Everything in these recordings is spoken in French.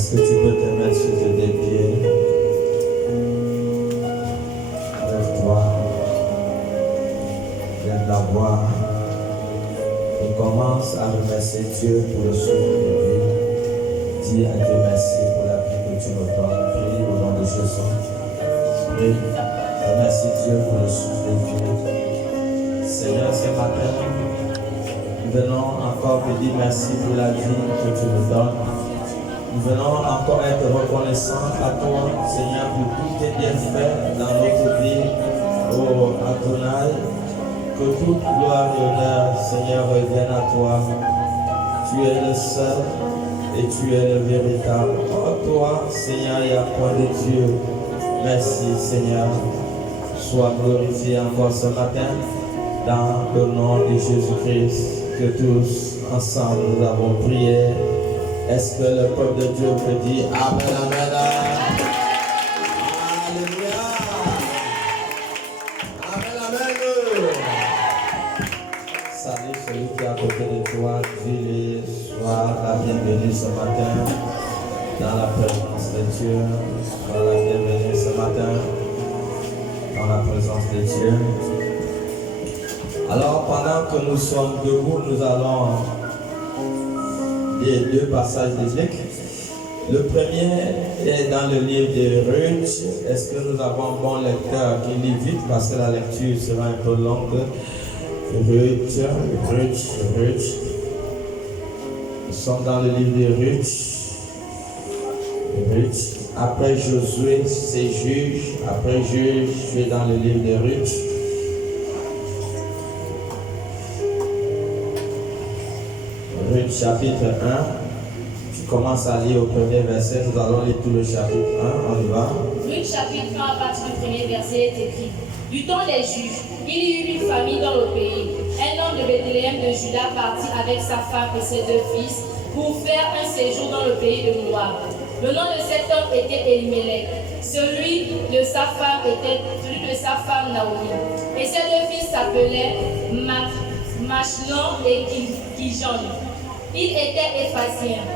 Est-ce que tu peux te mettre sur tes pieds? Lève-toi. Lève la voix. Et commence à remercier Dieu pour le souffle de vie. Dis à Dieu merci pour la vie que tu me donnes. Prie au nom de Jésus. Prie. Remercie Dieu pour le souffle de vie. Seigneur, ce matin, nous venons encore te dire merci pour la vie que tu nous donnes. Nous venons encore être reconnaissants à toi, Seigneur, pour tous tes bienfaits dans notre vie. Oh Adonai, que toute gloire et honneur, Seigneur, revienne à toi. Tu es le seul et tu es le véritable. Oh toi, Seigneur, il n'y a point de Dieu. Merci, Seigneur. Sois glorifié encore ce matin dans le nom de Jésus-Christ. Que tous ensemble nous avons prié. Est-ce que le peuple de Dieu peut dire Amen, Amen, Alléluia. Amen, Amen. Salut celui qui est à côté de toi. Dis-lui, sois la bienvenue ce matin dans la présence de Dieu. Sois la bienvenue ce matin dans la présence de Dieu. Alors, pendant que nous sommes debout, nous allons lire deux passages bibliques. Le premier est dans le livre de Ruth. Est-ce que nous avons un bon lecteur qui lit vite parce que la lecture sera un peu longue? Ruth. Nous sommes dans le livre de Ruth. Après Josué, c'est juge. Après juge, je suis dans le livre de Ruth. Ruth chapitre 1, tu commences à lire au premier verset, nous allons lire tout le chapitre 1, on y va. Ruth chapitre 1 à partir du premier verset est écrit. Du temps des juges, il y eut une famille dans le pays. Un homme de Bethléem de Juda partit avec sa femme et ses deux fils pour faire un séjour dans le pays de Moab. Le nom de cet homme était Elimelech. Celui de sa femme Naomi. Et ses deux fils s'appelaient Machlon et Kijon. Ils étaient Éphraïens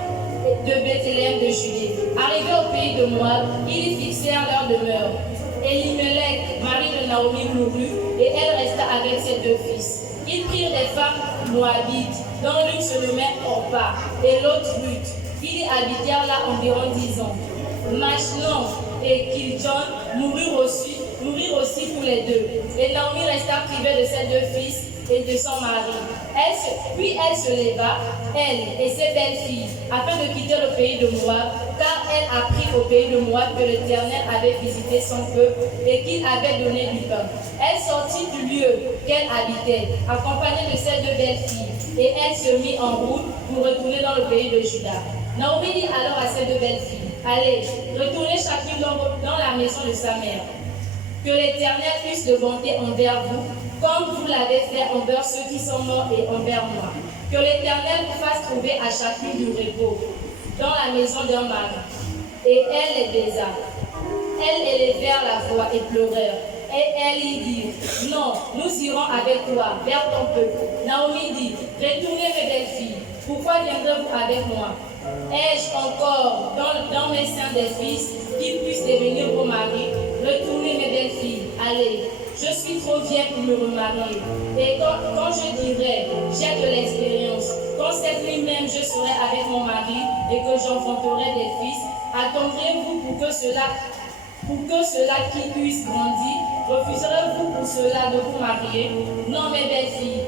de Bethléem de Judée. Arrivés au pays de Moab, ils y fixèrent leur demeure. Elimelech, mari de Naomi, mourut et elle resta avec ses deux fils. Ils prirent des femmes moabites, dont l'une se nommait Orpa et l'autre Ruth. Ils y habitèrent là environ 10 ans. Machlon et Kijon moururent aussi tous les deux. Et Naomi resta privée de ses deux fils et de son mari. Puis elle se leva, elle et ses belles-filles, afin de quitter le pays de Moab, car elle apprit au pays de Moab que l'Éternel avait visité son peuple et qu'il avait donné du pain. Elle sortit du lieu qu'elle habitait, accompagnée de ses deux belles-filles, et elle se mit en route pour retourner dans le pays de Juda. Naomi dit alors à ses deux belles-filles, allez, retournez chacune dans la maison de sa mère. Que l'Éternel puisse de bonté envers vous, comme vous l'avez fait envers ceux qui sont morts et envers moi. Que l'Éternel vous fasse trouver à chacune du repos dans la maison d'un mari. Et elle les baisa. Elles élevèrent la voix et pleurèrent. Et elle y dit, non, nous irons avec toi vers ton peuple. Naomi dit, retournez mes belles-filles. Pourquoi viendrez-vous avec moi? Ai-je encore dans mes seins des fils qui puissent devenir vos maris? Retournez mes belles-filles, allez, je suis trop vieille pour me remarier. Et quand je dirai, j'ai de l'expérience, quand cette nuit même je serai avec mon mari et que j'enfanterai des fils, attendrez-vous pour que cela qui puisse grandir? Refuserez-vous pour cela de vous marier? Non, mes belles-filles,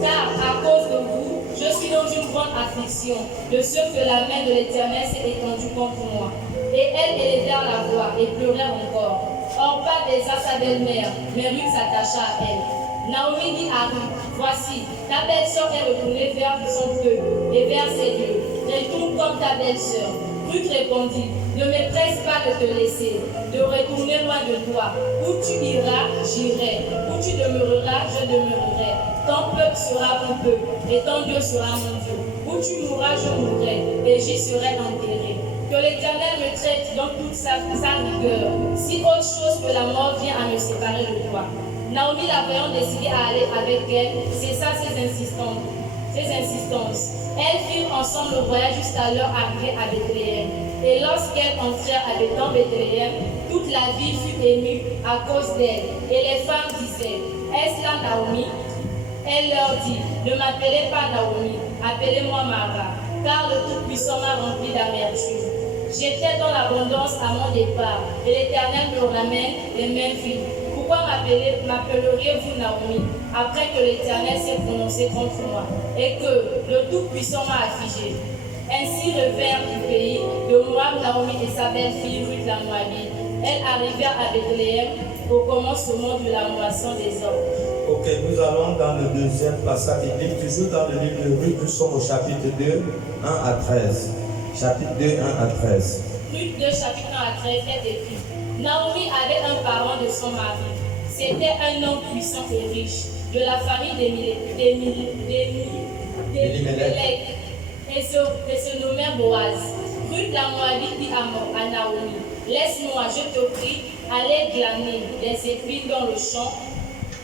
car à cause de vous, je suis dans une grande affliction de ce que la main de l'Éternel s'est étendue contre moi. Et elles élevèrent la voix et pleurèrent encore. Orpa baisa sa belle-mère, mais Ruth s'attacha à elle. Naomi dit à Ruth, voici, ta belle-sœur est retournée vers son peuple et vers ses dieux. Retourne comme ta belle-sœur. Ruth répondit, ne me presse pas de te laisser, de retourner loin de toi. Où tu iras, j'irai. Où tu demeureras, je demeurerai. Ton peuple sera mon peuple, et ton Dieu sera mon Dieu. Où tu mourras, je mourrai, et j'y serai enterré. Que l'Éternel me traite dans toute sa rigueur, si autre chose que la mort vient à me séparer de toi. Naomi, la voyant décider à aller avec elle, cessa ses insistances. ses insistances. Elles firent ensemble le voyage jusqu'à leur arrivée à Bethléem. Et lorsqu'elles entrèrent dans Bethléem, toute la ville fut émue à cause d'elles. Et les femmes disaient, est-ce là Naomi? Elle leur dit, ne m'appelez pas Naomi, appelez-moi Mara, car le Tout-Puissant m'a rempli d'amertume. J'étais dans l'abondance à mon départ, et l'Éternel me ramène les mêmes filles. Pourquoi m'appelleriez-vous Naomi, après que l'Éternel s'est prononcé contre moi, et que le Tout-Puissant m'a affligé? Ainsi revinrent du pays de Moab Naomi et sa belle-fille Ruth la Moabite. Elles arrivèrent à Bethléem au commencement de la moisson des hommes. Ok, nous allons dans le deuxième passage biblique, toujours dans le livre de Ruth, nous sommes au chapitre 2, 1 à 13. Chapitre 2, 1 à 13. Ruth 2, chapitre 1 à 13 est écrit. Naomi avait un parent de son mari. C'était un homme puissant et riche, de la famille d'Elimelech, et se nommait Boaz. Ruth la Moabite dit à Naomi, laisse-moi, je te prie, aller glaner des épines dans le champ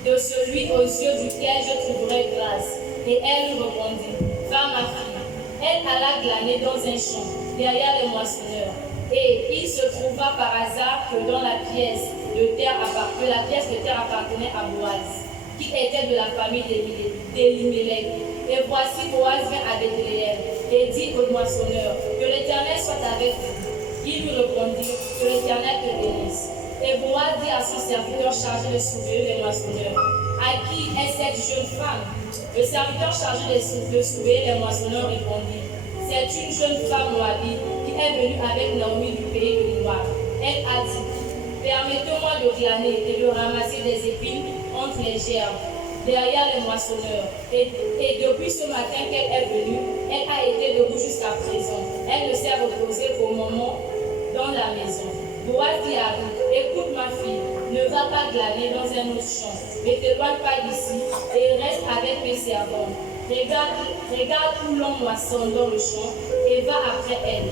de celui aux yeux duquel je trouverai grâce. Et elle lui répondit, va ma fille. Elle alla glaner dans un champ, derrière les moissonneurs. Et il se trouva par hasard que dans la pièce de terre appartenait à Boaz, qui était de la famille d'Elimelech. Et voici Boaz vint à Bethléem et dit au moissonneur, que l'Éternel soit avec vous. Il lui répondit, que l'Éternel te bénisse. Et Boaz dit à son serviteur chargé de surveiller les moissonneurs, à qui est cette jeune femme? Le serviteur chargé de surveiller les moissonneurs répondit, c'est une jeune femme moabite qui est venue avec Naomi du pays de Moab. Elle a dit, permettez-moi de glaner et de ramasser des épines entre les gerbes, derrière les moissonneurs. Et depuis ce matin qu'elle est venue, elle a été debout jusqu'à présent. Elle ne s'est reposée qu'au moment dans la maison. Boaz dit à Ruth, écoute ma fille, ne va pas glaner dans un autre champ, ne t'éloigne pas d'ici et reste avec mes servantes. Regarde où l'on moissonne dans le champ et va après elle.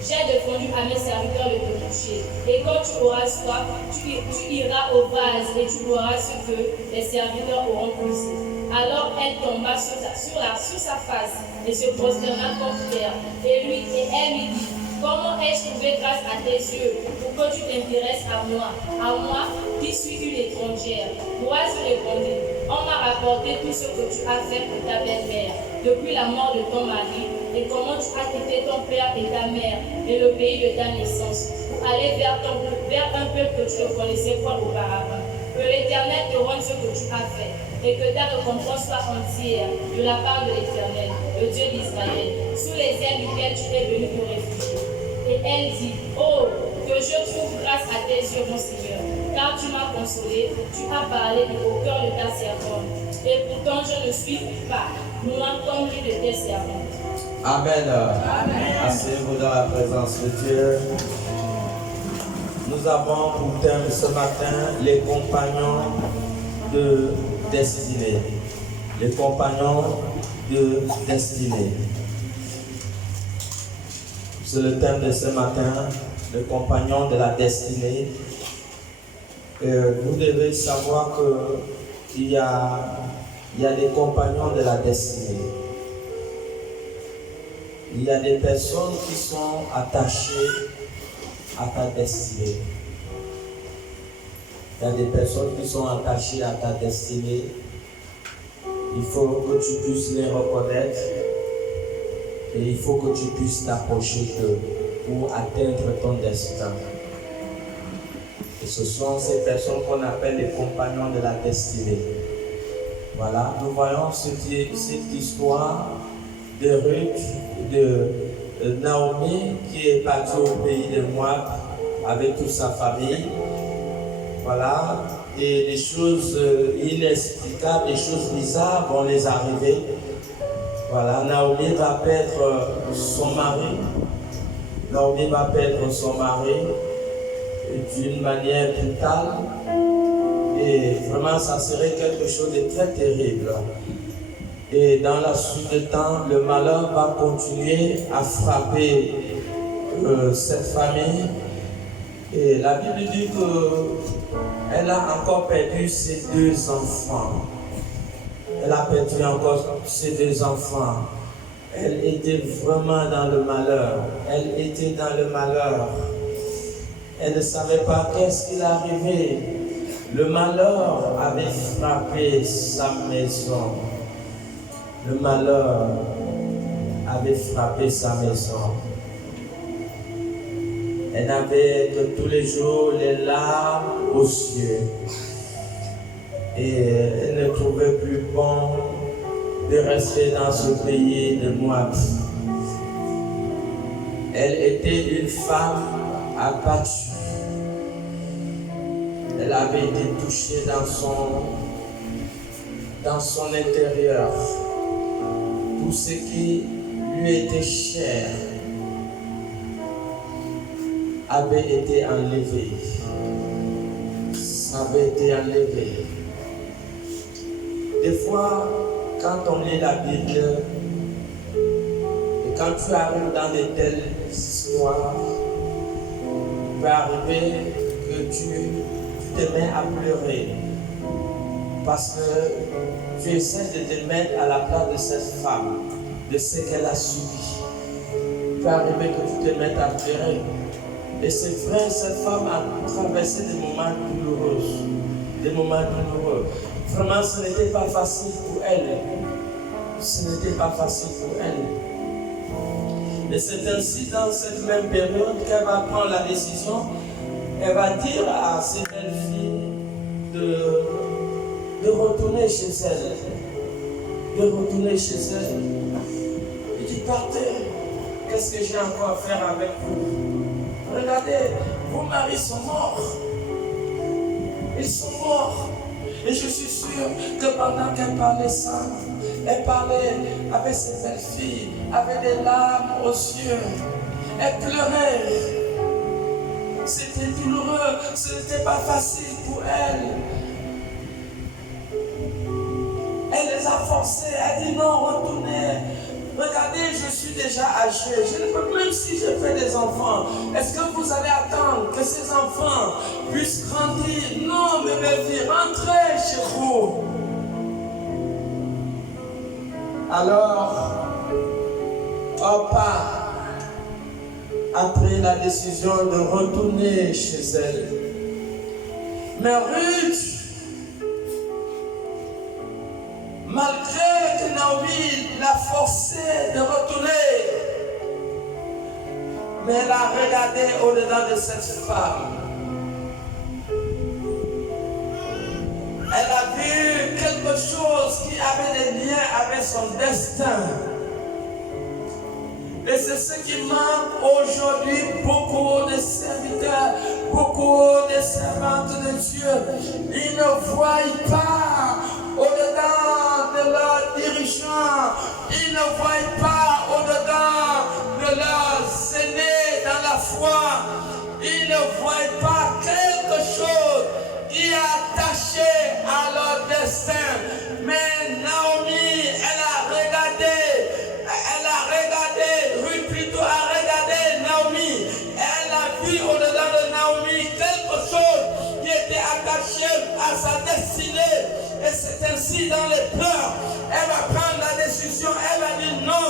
J'ai défendu à mes serviteurs de te toucher. Et quand tu auras soif, tu iras au vase et tu boiras ce que les serviteurs auront poussé. Alors elle tomba sur sa face et se prosterna contre terre. Et elle lui dit, comment ai-je trouvé grâce à tes yeux pour que tu t'intéresses à moi qui suis une étrangère? Boaz répondit, on m'a rapporté tout ce que tu as fait pour ta belle-mère depuis la mort de ton mari et comment tu as quitté ton père et ta mère et le pays de ta naissance pour aller vers un peuple que tu ne connaissais pas auparavant. Que l'Éternel te rende ce que tu as fait et que ta récompense soit entière de la part de l'Éternel, le Dieu d'Israël, sous les ailes duquel tu es venu te réfugier. Et elle dit, oh, que je trouve grâce à tes yeux, mon Seigneur, car tu m'as consolé, tu as parlé au cœur de ta servante. Et pourtant, je ne suis pas, moi comme l'une de tes servantes. Amen. Asseyez-vous dans la présence de Dieu. Nous avons pour thème ce matin les compagnons de destinée. Les compagnons de destinée. C'est le thème de ce matin, le compagnon de la destinée. Vous devez savoir qu'il y a des compagnons de la destinée. Il y a des personnes qui sont attachées à ta destinée. Il y a des personnes qui sont attachées à ta destinée. Il faut que tu puisses les reconnaître. Et il faut que tu puisses t'approcher d'eux pour atteindre ton destin. Et ce sont ces personnes qu'on appelle les compagnons de la destinée. Voilà, nous voyons cette histoire de Ruth, de Naomi qui est partie au pays de Moab avec toute sa famille. Voilà, et des choses inexplicables, des choses bizarres vont les arriver. Voilà, Naomi va perdre son mari. Naomi va perdre son mari d'une manière brutale. Et vraiment, ça serait quelque chose de très terrible. Et dans la suite du temps, le malheur va continuer à frapper cette famille. Et la Bible dit qu'elle a encore perdu ses deux enfants. Elle a perdu encore ses 2 enfants. Elle était vraiment dans le malheur. Elle était dans le malheur. Elle ne savait pas qu'est-ce qui arrivait. Le malheur avait frappé sa maison. Le malheur avait frappé sa maison. Elle avait de tous les jours les larmes aux yeux. Et elle ne trouvait plus bon de rester dans ce pays de Moab. Elle était une femme abattue. Elle avait été touchée dans son intérieur. Tout ce qui lui était cher avait été enlevé. Ça avait été enlevé. Des fois, quand on lit la Bible, et quand tu arrives dans de telles histoires, il peut arriver que tu te mets à pleurer parce que tu essaies de te mettre à la place de cette femme, de ce qu'elle a subi. Il peut arriver que tu te mettes à pleurer. Et c'est vrai, cette femme a traversé des moments douloureux. Des moments douloureux. Vraiment, ce n'était pas facile pour elle. Ce n'était pas facile pour elle. Et c'est ainsi, dans cette même période, qu'elle va prendre la décision. Elle va dire à ses belles filles de retourner chez elle. De retourner chez elle. Il dit, partez. Qu'est-ce que j'ai encore à faire avec vous? Regardez, vos maris sont morts. Ils sont morts. Et je suis sûr que pendant qu'elle parlait ça, elle parlait avec ses belles filles, avec des larmes aux yeux. Elle pleurait. C'était douloureux, ce n'était pas facile pour elle. Elle les a forcés, elle dit non, retournez. Regardez, je suis déjà âgée, je ne peux même si je fais des enfants. Est-ce que vous allez attendre que ces enfants puissent grandir? Non, mes belles filles, rentrez chez vous. Alors, Orpa a pris la décision de retourner chez elle. Mais Ruth, malgré que Naomi l'a forcé de retourner, mais elle a regardé au-dedans de cette femme. Elle a vu quelque chose qui avait des liens avec son destin. Et c'est ce qui manque aujourd'hui beaucoup de serviteurs, beaucoup de servantes de Dieu. Ils ne voient pas au-dedans de leurs dirigeants. Ils ne voient pas au-dedans de leurs aînés dans la foi. Ils ne voient pas quelque chose qui est attaché à leur destin. Mais Naomi, elle a regardé, Ruth plutôt a regardé Naomi. Elle a vu au-dedans de Naomi quelque chose qui était attaché à sa destinée. Et c'est ainsi dans les pleurs, elle va prendre la décision, elle va dire non,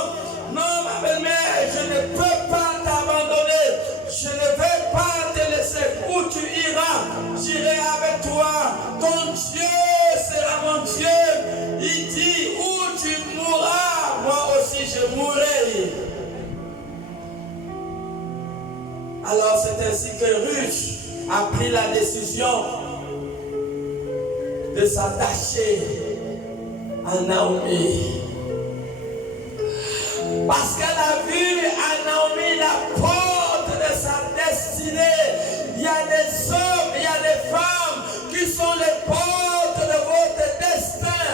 non ma belle-mère, je ne peux pas t'abandonner, je ne vais pas te laisser, où tu iras, j'irai avec toi, ton Dieu sera mon Dieu, il dit où tu mourras, moi aussi je mourrai. Alors c'est ainsi que Ruth a pris la décision de s'attacher à Naomi. Parce qu'elle a vu à Naomi la porte de sa destinée. Il y a des hommes, il y a des femmes qui sont les portes de votre destin.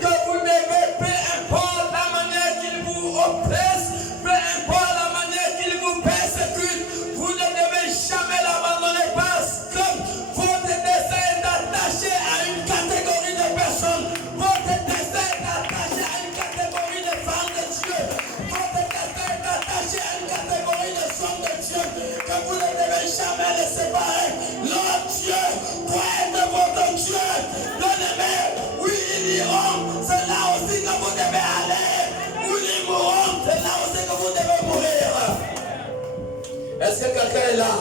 Que vous devez, peu importe la manière qu'ils vous oppressent, peu importe la manière qu'ils vous persécutent, vous ne devez jamais l'abandonner parce que votre destin est attaché à une catégorie de personnes. Votre destin est attaché à une catégorie de femmes de Dieu. Votre destin Est-ce que quelqu'un est là?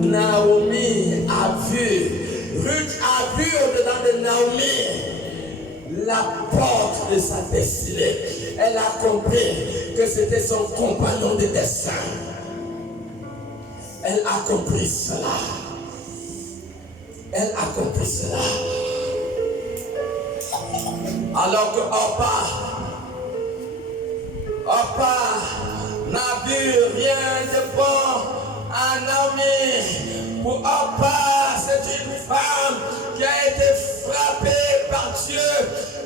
Naomi a vu, Ruth a vu au-dedans de Naomi la porte de sa destinée. Elle a compris que c'était son compagnon de destin. Elle a compris cela. Elle a compris cela. Alors que Orpa n'a vu rien de bon à Naomi. Pour Orpa, c'est une femme qui a été frappée par Dieu.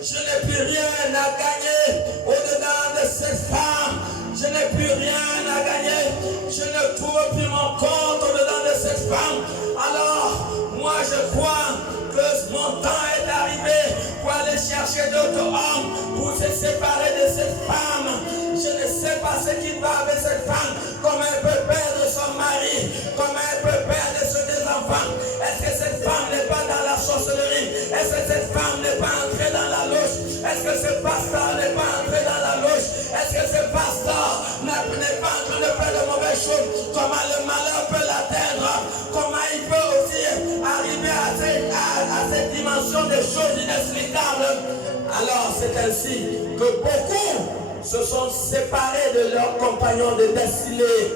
Je n'ai plus rien à gagner au-dedans de cette femme. Je n'ai plus rien à gagner. Je ne trouve plus mon compte au-dedans de cette femme. Alors, moi je crois que mon temps est arrivé pour aller chercher d'autres hommes pour se séparer de cette femme. Je ne sais pas ce qui va avec cette femme, comment elle peut perdre son mari, comment elle peut perdre ses enfants. Est-ce que cette femme n'est pas dans la sorcellerie? Est-ce que cette femme n'est pas entrée dans la loge? Est-ce que ce pasteur n'est pas entré dans la loge? Est-ce que ce pasteur n'est pas en train de faire de mauvaises choses? Comment le malheur peut l'atteindre? Comment il peut aussi arriver à cette dimension de choses inexplicables? Alors c'est ainsi que beaucoup se sont séparés de leurs compagnons de destinée.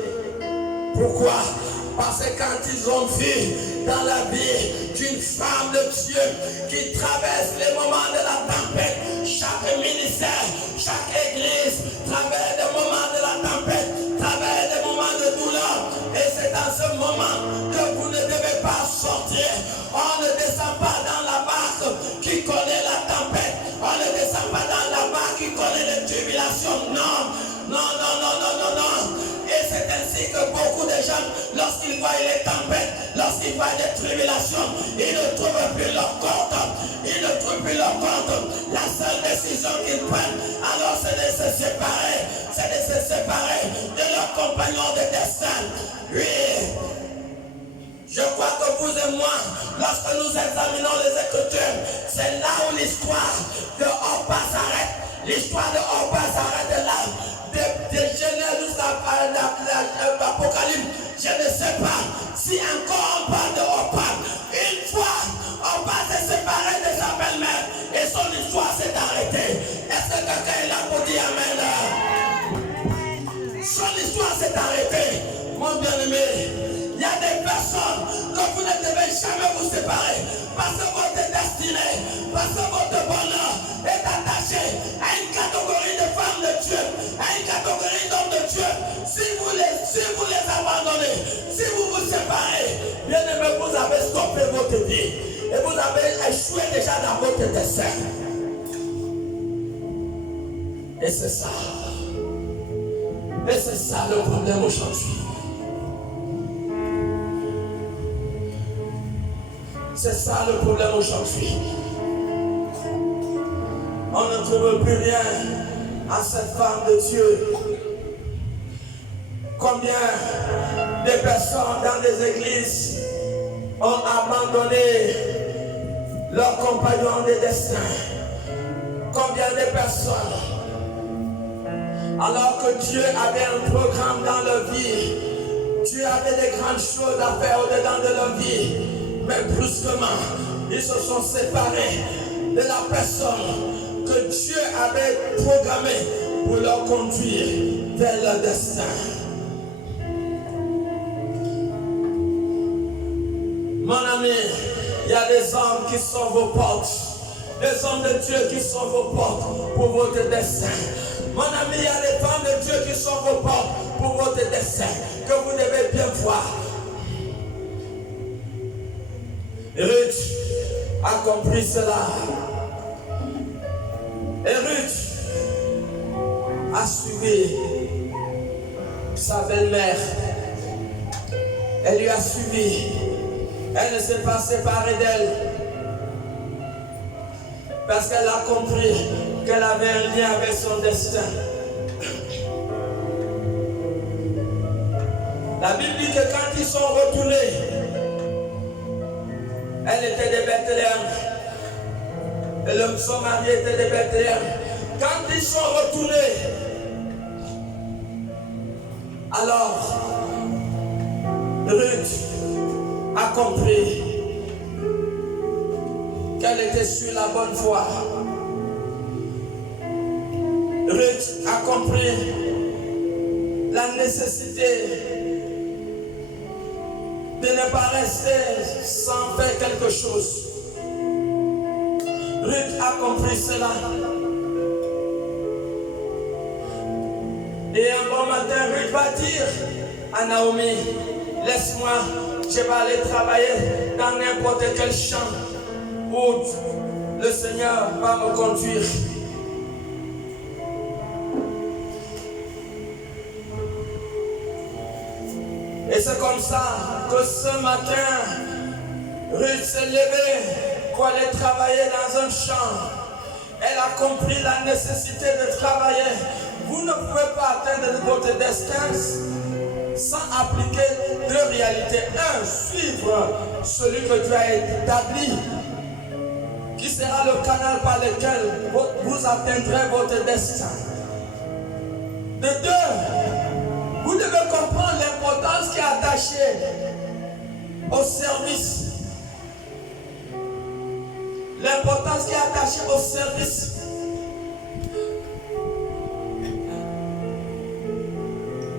Pourquoi? Parce que quand ils ont vu dans la vie d'une femme de Dieu qui traverse les moments de la tempête, chaque ministère, chaque église traverse des moments de la tempête, traverse des moments de douleur. Et c'est dans ce moment que vous ne devez pas sortir. On ne descend pas dans la barque qui connaît la tempête. On ne descend pas dans la barque qui connaît les tribulations. Non, non, non, non, non, non, non. Et c'est ainsi que beaucoup de gens, lorsqu'ils voient les tempêtes, lorsqu'ils voient les tribulations, ils ne trouvent plus leur compte. Ils ne trouvent plus leur compte. La seule décision qu'ils prennent, alors c'est de se séparer. C'est de se séparer de leurs compagnons de destin. Oui. Je crois que vous et moi, lorsque nous examinons les Écritures, c'est là où l'histoire de Orpa s'arrête. L'histoire de Orpa s'arrête là. De Genèse jusqu'à l'Apocalypse. Je ne sais pas si encore on parle de Orpa. Une fois, Orpa s'est séparé de sa belle-mère et son histoire s'est arrêtée. Est-ce que quelqu'un est là pour dire Amen? Son histoire s'est arrêtée. Mon bien-aimé, il y a des personnes que vous ne devez jamais vous séparer parce que votre destinée, parce que votre bonheur est attaché à une catégorie de femmes de Dieu, à une catégorie d'hommes de Dieu. Si vous les abandonnez, si vous vous séparez, bien aimé, vous avez stoppé votre vie et vous avez échoué déjà dans votre destin. Et c'est ça. Et c'est ça le problème aujourd'hui. C'est ça le problème aujourd'hui. On ne trouve plus rien à cette femme de Dieu. Combien de personnes dans les églises ont abandonné leurs compagnons de destin? Combien de personnes, alors que Dieu avait un programme dans leur vie, Dieu avait des grandes choses à faire au-dedans de leur vie, mais brusquement, ils se sont séparés de la personne que Dieu avait programmée pour leur conduire vers leur destin. Mon ami, il y a des hommes qui sont vos portes, des hommes de Dieu qui sont vos portes pour votre destin. Mon ami, il y a des femmes de Dieu qui sont vos portes pour votre destin, que vous devez bien voir. Ruth a compris cela. Et Ruth a suivi sa belle-mère. Elle lui a suivi. Elle ne s'est pas séparée d'elle. Parce qu'elle a compris qu'elle avait un lien avec son destin. La Bible dit que quand ils sont retournés, elle était de Bethléem. Et son mari était de Bethléem. Quand ils sont retournés, alors a compris qu'elle était sur la bonne voie. Ruth a compris la nécessité de ne pas rester sans faire quelque chose. Ruth a compris cela. Et un bon matin, Ruth va dire à Naomi, laisse-moi, je vais aller travailler dans n'importe quel champ où le Seigneur va me conduire. Et c'est comme ça que ce matin, Ruth s'est levée pour aller travailler dans un champ. Elle a compris la nécessité de travailler. Vous ne pouvez pas atteindre votre destin sans appliquer deux réalités. Un, suivre celui que Dieu a établi, qui sera le canal par lequel vous atteindrez votre destin. De deux, vous devez comprendre l'importance qui est attachée au service. L'importance qui est attachée au service.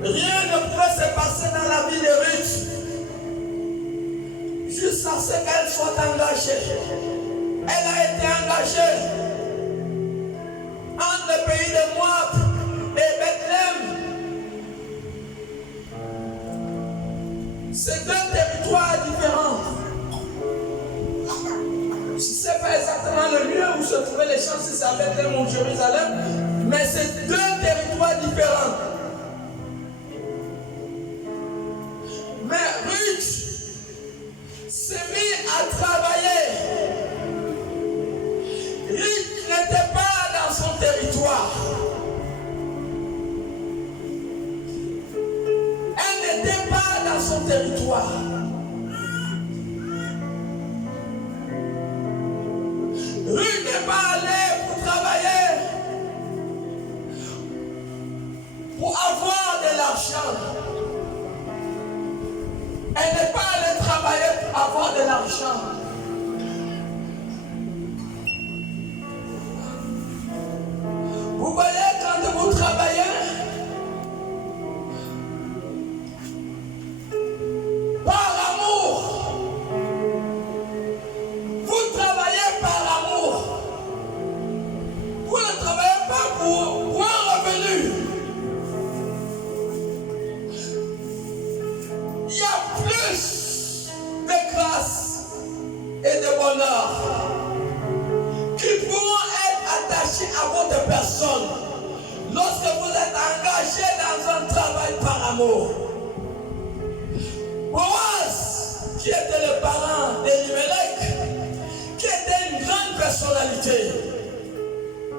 Rien ne pouvait se passer dans la vie de Ruth jusqu'à ce qu'elle soit engagée. Elle a été engagée entre le pays de Moab et Bethléem. C'est deux territoires différents. Je ne sais pas exactement le lieu où se trouvaient les champs, si c'est à Bethléem ou Jérusalem, mais c'est deux territoires différents. Mais Ruth s'est mise à travailler. Ruth n'était pas dans son territoire. Elle n'était pas dans son territoire. Ruth n'est pas allée pour travailler, pour avoir de l'argent. Elle n'est pas allée travailler pour avoir de l'argent. Vous voyez, quand vous travaillez, par amour, vous travaillez par amour. Vous ne travaillez pas pour un revenu. Il y a plus de grâce et de bonheur qui pourront être attachés à votre personne lorsque vous êtes engagé dans un travail par amour. Boaz, qui était le parent d'Elimelech, qui était une grande personnalité,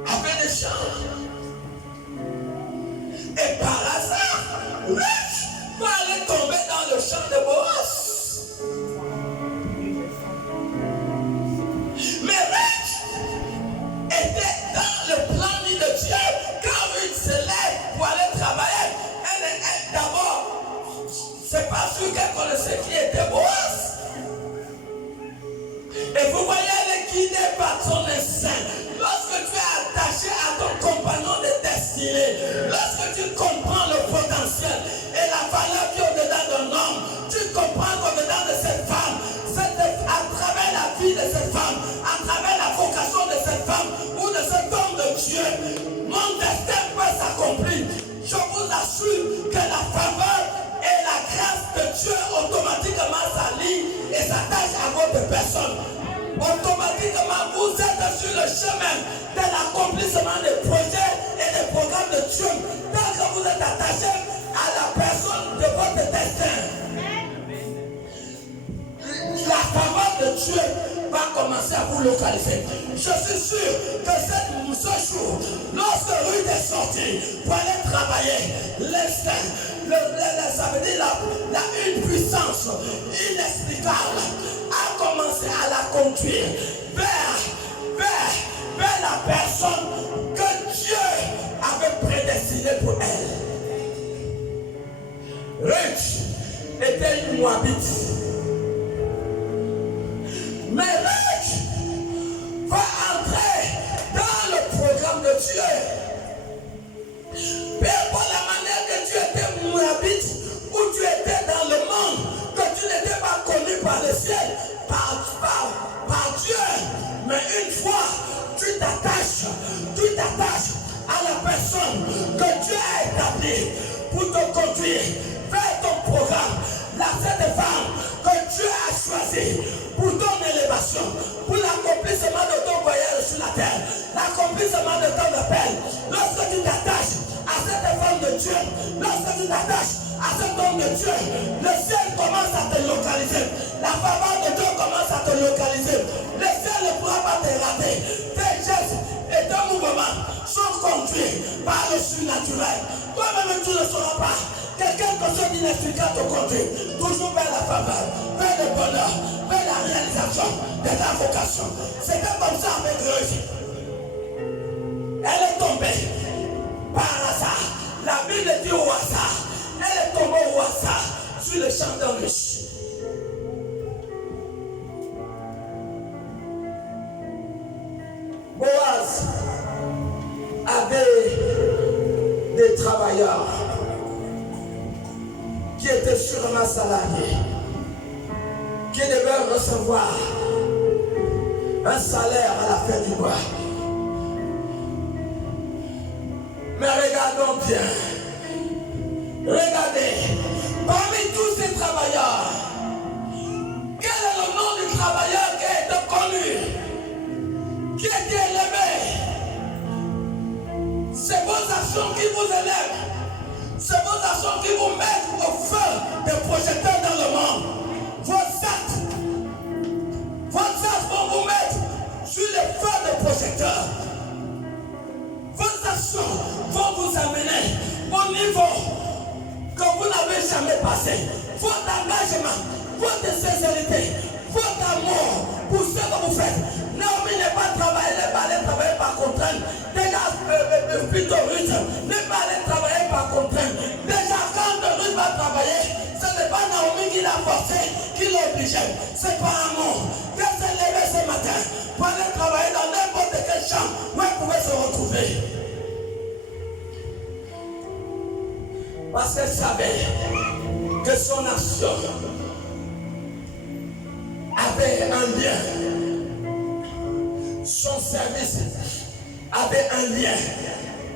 avait des champs. Et par hasard, Ruth va aller tomber dans le champ de Boaz. Mais Ruth était dans le plan de Dieu. Quand Ruth se lève pour aller travailler, elle d'abord, c'est pas sûr qu'elle connaissait qui était Boaz. Et vous voyez, elle est guidée par son instinct. Lorsque tu es attaché à ton compagnon de destinée, lorsque tu comprends le potentiel et la valeur qui est au-dedans d'un homme, tu comprends qu'au-dedans de cette femme, à travers la vie de cette femme, à travers la vocation de cette femme ou de cet homme de Dieu, mon destin peut s'accomplir. Je vous assure que la faveur et la grâce de Dieu automatiquement s'allient et s'attachent à votre personne. Automatiquement, vous êtes sur le chemin de l'accomplissement des projets et des programmes de Dieu. Tant que vous êtes attaché à la personne de votre destin, la faveur de Dieu va commencer à vous localiser. Je suis sûr que ce jour, lorsque Ruth est sortie pour aller travailler, l'instinct, ça veut dire une puissance inexplicable a commencé à la conduire vers la personne que Dieu avait prédestinée pour elle. Ruth était une Moabite. pied pour te conduire vers ton programme. Cette femme que Dieu a choisie pour ton élévation, pour l'accomplissement de ton voyage sur la terre, l'accomplissement de ton appel. Lorsque tu t'attaches à cette femme de Dieu, lorsque tu t'attaches à cet homme de Dieu, le ciel commence à te localiser. La faveur de Dieu commence à te localiser. Le ciel ne pourra pas te rater. Tes gestes et tes mouvements sont conduits par le surnaturel. Toi-même, tu ne sauras pas. Quelque chose d'inexplicable te conduit toujours vers la faveur, vers le bonheur, vers la réalisation de ta vocation. C'était comme ça avec Ruth. Elle est tombée par hasard. La Bible dit au hasard. Elle est tombée au hasard sur le champ d'un riche. Boaz avait des travailleurs qui étaient sûrement salariés, qui devaient recevoir un salaire à la fin du mois. Mais regardons bien. Regardez, parmi tous ces travailleurs, quel est le nom du travailleur qui a été connu, qui a été élevé? C'est vos actions qui vous élèvent. C'est vos actions qui vous mettent au feu des projecteurs dans le monde. Vos actes vont vous mettre sur le feu des projecteurs. Vos actions vont vous amener au niveau que vous n'avez jamais passé. Votre engagement, votre sincérité, votre amour pour ce que vous faites. Naomi n'est pas travailler, n'est pas aller travailler par contrainte. Déjà, plutôt Ruth n'est pas aller travailler par contrainte. Déjà, quand Ruth va travailler, ce n'est pas Naomi qui l'a forcé, qui l'a obligé. C'est par amour. Elle s'est levée ce matin pour aller travailler dans n'importe quel champ où elle pouvait se retrouver. Parce qu'elle savait que son action avait un lien. Son service avait un lien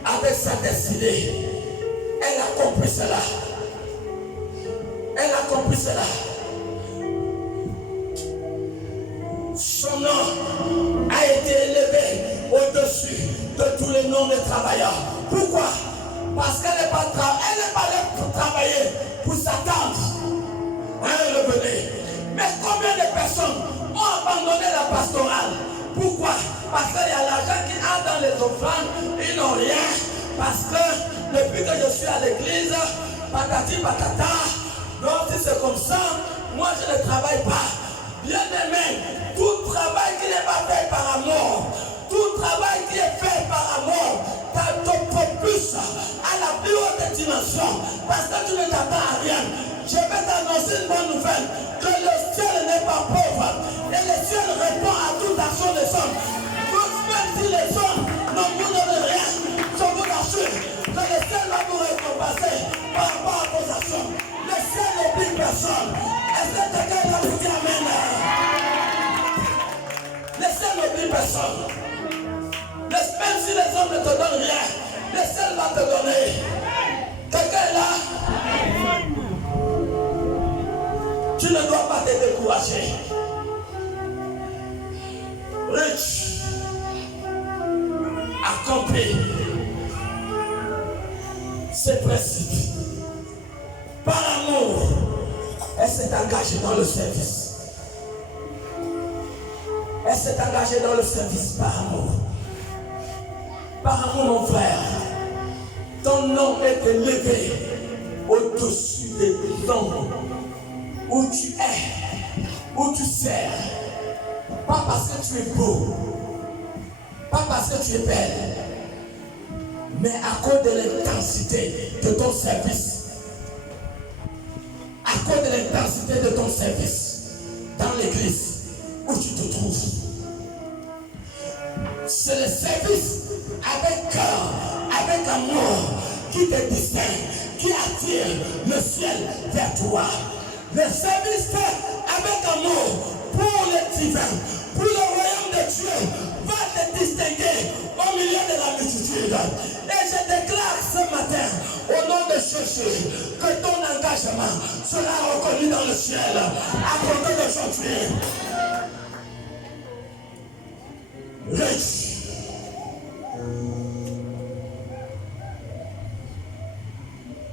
avec sa destinée. Elle a compris cela. Elle a compris cela. Son nom a été élevé au-dessus de tous les noms des travailleurs. Pourquoi? Parce qu'elle n'est pas allée pour travailler pour s'attendre à un revenu. Mais combien de personnes ont abandonné la pastorale? Pourquoi? Parce qu'il y a l'argent qui entre dans les offrandes, ils n'ont rien. Parce que depuis que je suis à l'église, patati patata, donc si c'est comme ça, moi je ne travaille pas. Bien aimé, tout travail qui n'est pas fait par amour, tout travail qui est fait par amour, te propulse à la plus haute dimension. Parce que tu ne t'attends à rien. Je vais t'annoncer une bonne nouvelle, que le ciel n'est pas pauvre. Et le ciel répond à toute action des hommes. Même si les hommes ne vous donnent rien, je vous assure que le ciel va vous récompenser par rapport à vos actions. Le ciel n'oublie personne. Est-ce que quelqu'un va vous dire amen? Le ciel n'oublie personne. Même si les hommes ne te donnent rien, le ciel va te donner. Quelqu'un est là? Tu ne dois pas te décourager. Rich a compris ses principes. Par amour, elle s'est engagée dans le service. Elle s'est engagée dans le service par amour. Par amour, mon frère, ton nom est élevé au-dessus des noms où tu es, où tu sers. Pas parce que tu es beau, pas parce que tu es belle, mais à cause de l'intensité de ton service. À cause de l'intensité de ton service dans l'église où tu te trouves. C'est le service avec cœur, avec amour qui te distingue, qui attire le ciel vers toi. Le service fait avec amour pour le divin, pour le royaume de Dieu, va te distinguer au milieu de la multitude. Et je déclare ce matin, au nom Jésus, que ton engagement sera reconnu dans le ciel à compter d'aujourd'hui. Riche.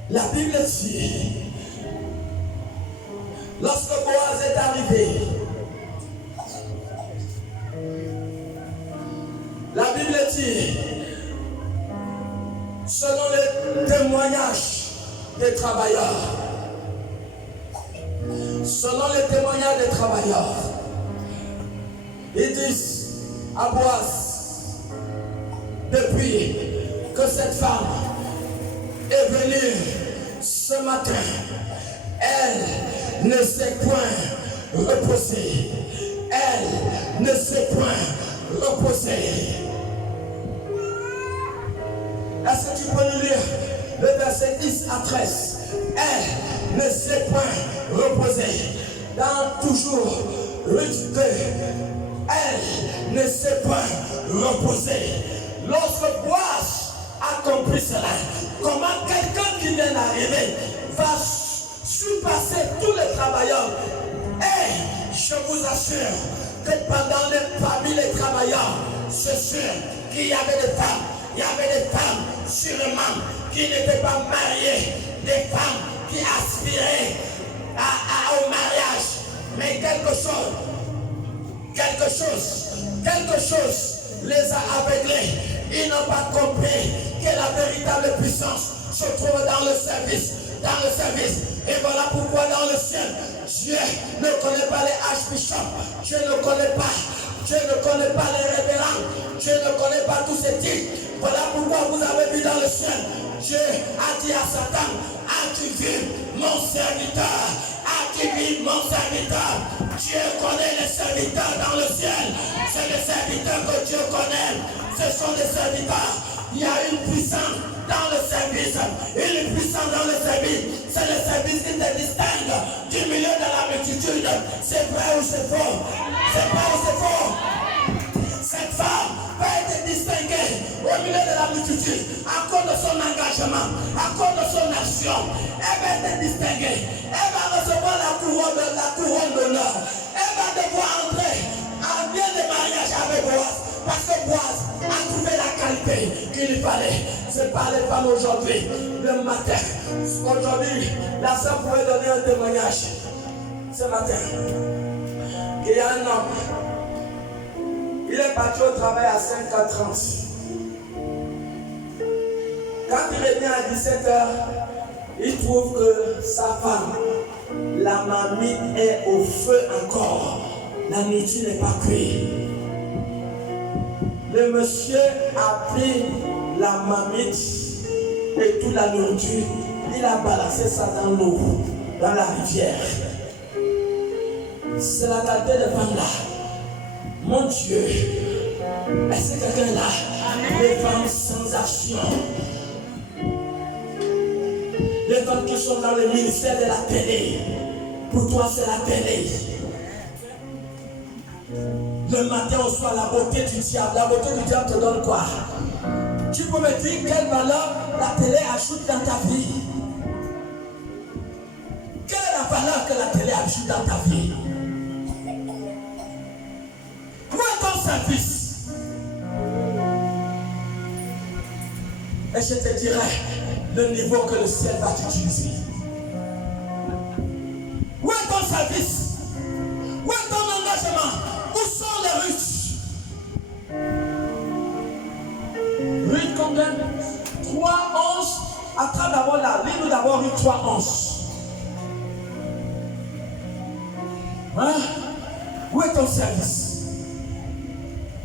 La Bible dit, lorsque Boaz est arrivé, la Bible dit, selon les témoignages des travailleurs, ils disent à Boaz, depuis que cette femme est venue ce matin, elle ne s'est point reposée. Elle ne s'est point reposée. Est-ce que tu peux nous lire le verset 10 à 13? Elle ne s'est point reposée. Dans toujours Ruth 2, elle ne s'est point reposée. Lorsque Boaz a compris cela, comment quelqu'un qui vient d'arriver va surpasser tous les travailleurs? Et je vous assure que parmi les travailleurs, c'est sûr qu'il y avait des femmes. Il y avait des femmes sûrement qui n'étaient pas mariées, des femmes qui aspiraient au mariage. Mais quelque chose les a aveuglés. Ils n'ont pas compris que la véritable puissance se trouve dans le service. Et voilà pourquoi dans le ciel, Dieu ne connaît pas les archbishops, Dieu ne connaît pas les révérends, Dieu ne connaît pas tous ces titres. Voilà pourquoi vous avez vu dans le ciel, Dieu a dit à Satan, as-tu vu mon serviteur? As-tu vu mon serviteur? Dieu connaît les serviteurs dans le ciel. C'est les serviteurs que Dieu connaît. Ce sont des serviteurs. Il y a une puissance dans le service. Une puissance dans le service. C'est le service qui te distingue du milieu de la multitude. C'est vrai ou c'est faux? C'est vrai ou c'est faux? Cette femme va être distinguée au milieu de la multitude à cause de son engagement, à cause de son action. Elle va être distinguée. Elle va recevoir la couronne d'honneur. Elle va devoir entrer en bien de mariage avec Boaz. Parce que Boaz a trouvé la qualité qu'il lui fallait. C'est pas les femmes aujourd'hui, le matin. Aujourd'hui, la sœur pourrait donner un témoignage. Ce matin, il y a un homme. Il est parti au travail à 5h30. Quand il revient à 17h, il trouve que sa femme, la marmite est au feu encore. La nourriture n'est pas cuite. Le monsieur a pris la marmite et toute la nourriture. Il a balancé ça dans l'eau, dans la rivière. C'est la qualité de femme là. Mon Dieu, est-ce que quelqu'un là, les femmes sans action, les femmes qui sont dans le ministère de la télé, pour toi c'est la télé. Le matin au soir, la beauté du diable. La beauté du diable te donne quoi? Tu peux me dire quelle valeur la télé ajoute dans ta vie? Quelle est la valeur que la télé ajoute dans ta vie? Où est ton service? Et je te dirai le niveau que le ciel va t'utiliser. Où est ton service? Où est ton engagement? Où sont les riches? Ruth combien? 3, 11. Attrape d'abord là. Lis-nous d'abord Ruth 3, 11. Hein? Où est ton service?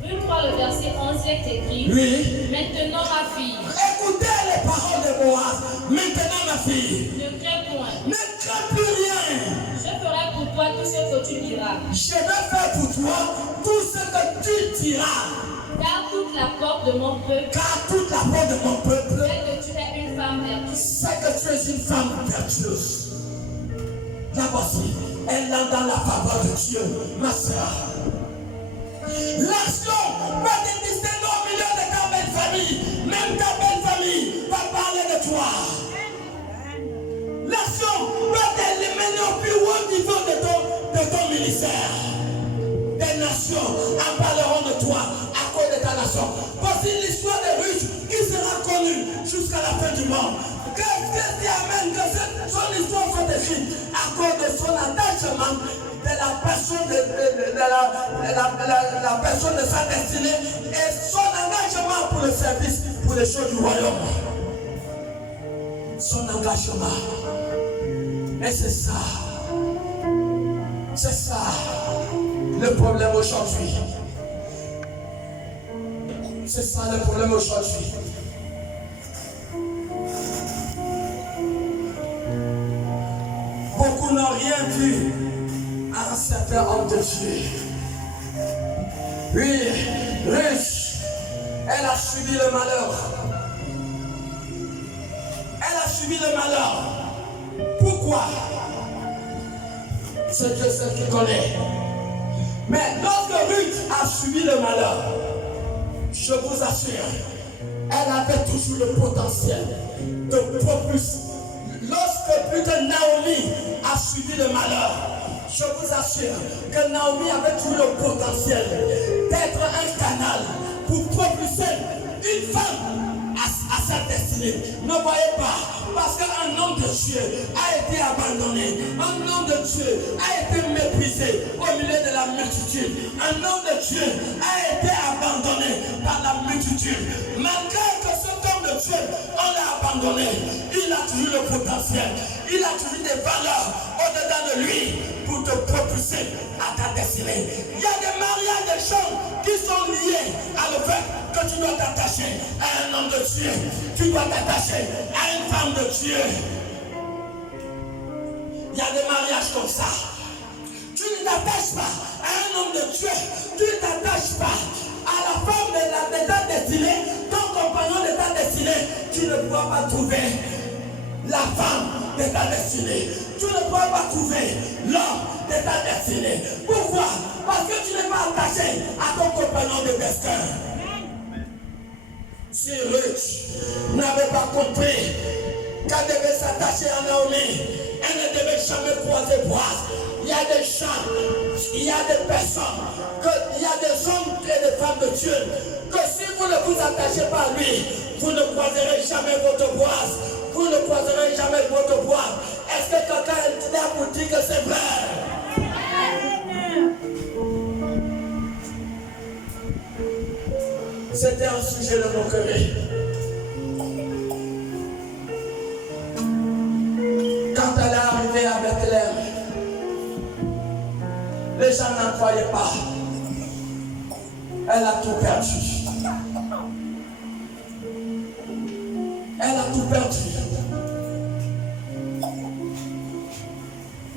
Ruth 3, le verset 11 est écrit. Oui. Maintenant ma fille. Écoutez les paroles de Boaz. Maintenant ma fille. Ne crains point. Ne crains plus rien. Je ferai pour toi tout ce que tu diras. Je vais faire pour toi tout ce que tu diras. Car toute la porte de mon peuple. Car toute la porte de mon peuple. C'est que tu es une femme vertueuse. C'est que tu es une femme vertueuse. La voici. Elle est dans la faveur de Dieu, ma soeur. L'action va te distinguer au milieu de ta belle famille. Même ta belle famille va parler de toi. nations en parleront de toi à cause de ta nation. Voici l'histoire de Ruth qui sera connue jusqu'à la fin du monde. Que Dieu amène que son histoire soit écrite à cause de son attachement de la personne la personne de sa destinée et son engagement pour le service, pour les choses du royaume. Son engagement. Et c'est ça le problème aujourd'hui. C'est ça le problème aujourd'hui. Beaucoup n'ont rien vu à un certain homme de Dieu. Oui, riche, elle a subi le malheur. Elle a subi le malheur. Pourquoi? C'est Dieu seul qui connaît. Mais lorsque Ruth a subi le malheur, je vous assure, elle avait toujours le potentiel de propulser. Lorsque plus que Naomi a subi le malheur, je vous assure que Naomi avait toujours le potentiel d'être un canal pour propulser une femme à sa destinée. Ne voyez pas, parce qu'un homme de Dieu a été abandonné, un homme de Dieu a été méprisé au milieu de la multitude, un homme de Dieu a été abandonné par la multitude. Malgré que cet homme de Dieu, on l'a abandonné, il a toujours le potentiel, il a toujours des valeurs au-dedans de lui pour te propulser à ta destinée. Il y a des mariages, des gens qui sont liés à le fait que tu dois t'attacher à un homme de Dieu, tu dois t'attacher à une femme de Dieu. Il y a des mariages comme ça. Tu ne t'attaches pas à un homme de Dieu, tu ne t'attaches pas à la femme de ta destinée, ton compagnon de ta destinée, tu ne pourras pas trouver la femme de ta destinée. Tu ne pourras pas trouver l'homme de ta destinée. Pourquoi? Parce que tu n'es pas attaché à ton compagnon de destin. Si Ruth n'avait pas compris qu'elle devait s'attacher à Naomi, elle ne devait jamais croiser bras. Il y a des gens, il y a des personnes, il y a des hommes et des femmes de Dieu, que si vous ne vous attachez pas à lui, vous ne croiserez jamais votre bras. Vous ne croiserez jamais votre bois. Est-ce que quelqu'un est là pour dire que c'est vrai? C'était un sujet de moquerie. Quand elle est arrivée à Bethléem, les gens n'en croyaient pas. Elle a tout perdu. Elle a tout perdu.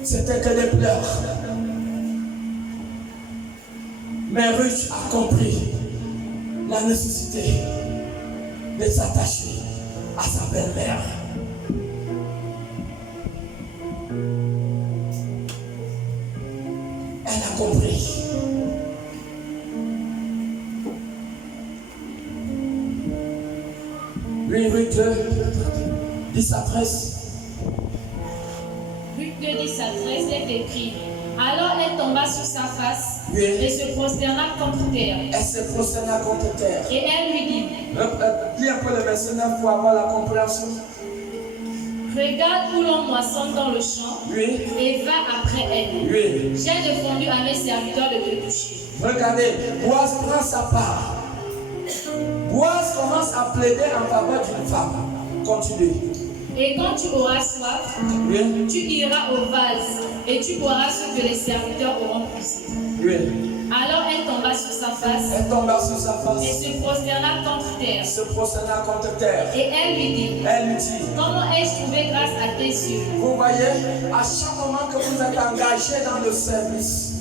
C'était que des pleurs. Mais Ruth a compris la nécessité de s'attacher à sa belle-mère. Elle a compris. Oui, Ruth 2, 10 à 13. Ruth 2, 10 à 13 est écrit. Alors elle tomba sur sa face, Oui. et se prosterna contre terre. Elle se prosterna contre terre. Et elle lui dit, Lis un peu le verset 9 pour avoir la compréhension. regarde où l'on moissonne dans le champ, Oui. et va après elle. Oui. J'ai défendu à mes serviteurs de te toucher. Regardez, Boaz prend sa part. Boaz commence à plaider en faveur d'une femme. Continue. Et quand tu auras soif, Oui. tu iras au vase, et tu boiras ce que les serviteurs auront poussé. Oui. Alors elle tomba sur sa face, Elle tomba sur sa et face. se prosterna contre terre. Se prosterna contre terre. Et elle lui dit, Elle lui dit, comment ai-je trouvé grâce à tes yeux? vous voyez, à chaque moment que vous êtes engagé dans le service,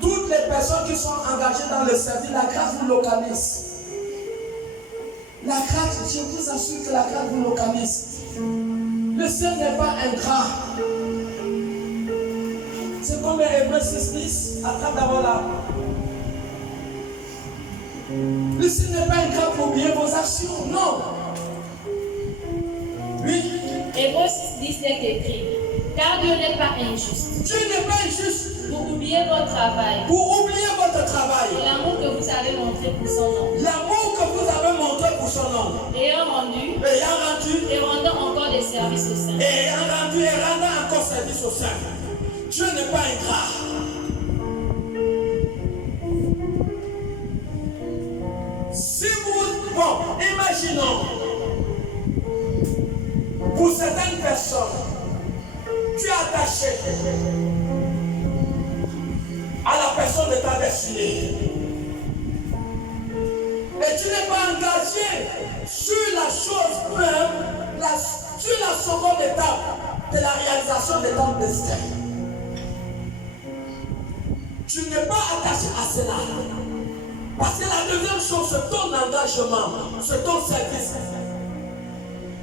toutes les personnes qui sont engagées dans le service, la grâce vous localise. La grâce, je vous assure que la grâce vous localise. Le ciel n'est pas ingrat. C'est comme Hébreux 6:10, attends d'abord là. Le ciel n'est pas ingrat pour oublier vos actions, non. Oui. Hébreux 6:10 est écrit. Car Dieu n'est pas injuste. Dieu n'est pas injuste. Vous oubliez votre travail Pour oublier votre travail. et l'amour que vous avez montré pour son nom. L'amour que vous avez montré pour son nom. Ayant rendu et rendant encore des services aux saints. Et rendant encore service aux saints. Dieu n'est pas ingrat. Si vous, imaginons, pour certaines personnes, tu es attaché à la personne de ta destinée. Et tu n'es pas engagé sur la chose même, sur la seconde étape de la réalisation de ton destin. Tu n'es pas attaché à cela. Parce que la deuxième chose, c'est ton engagement, c'est ton service.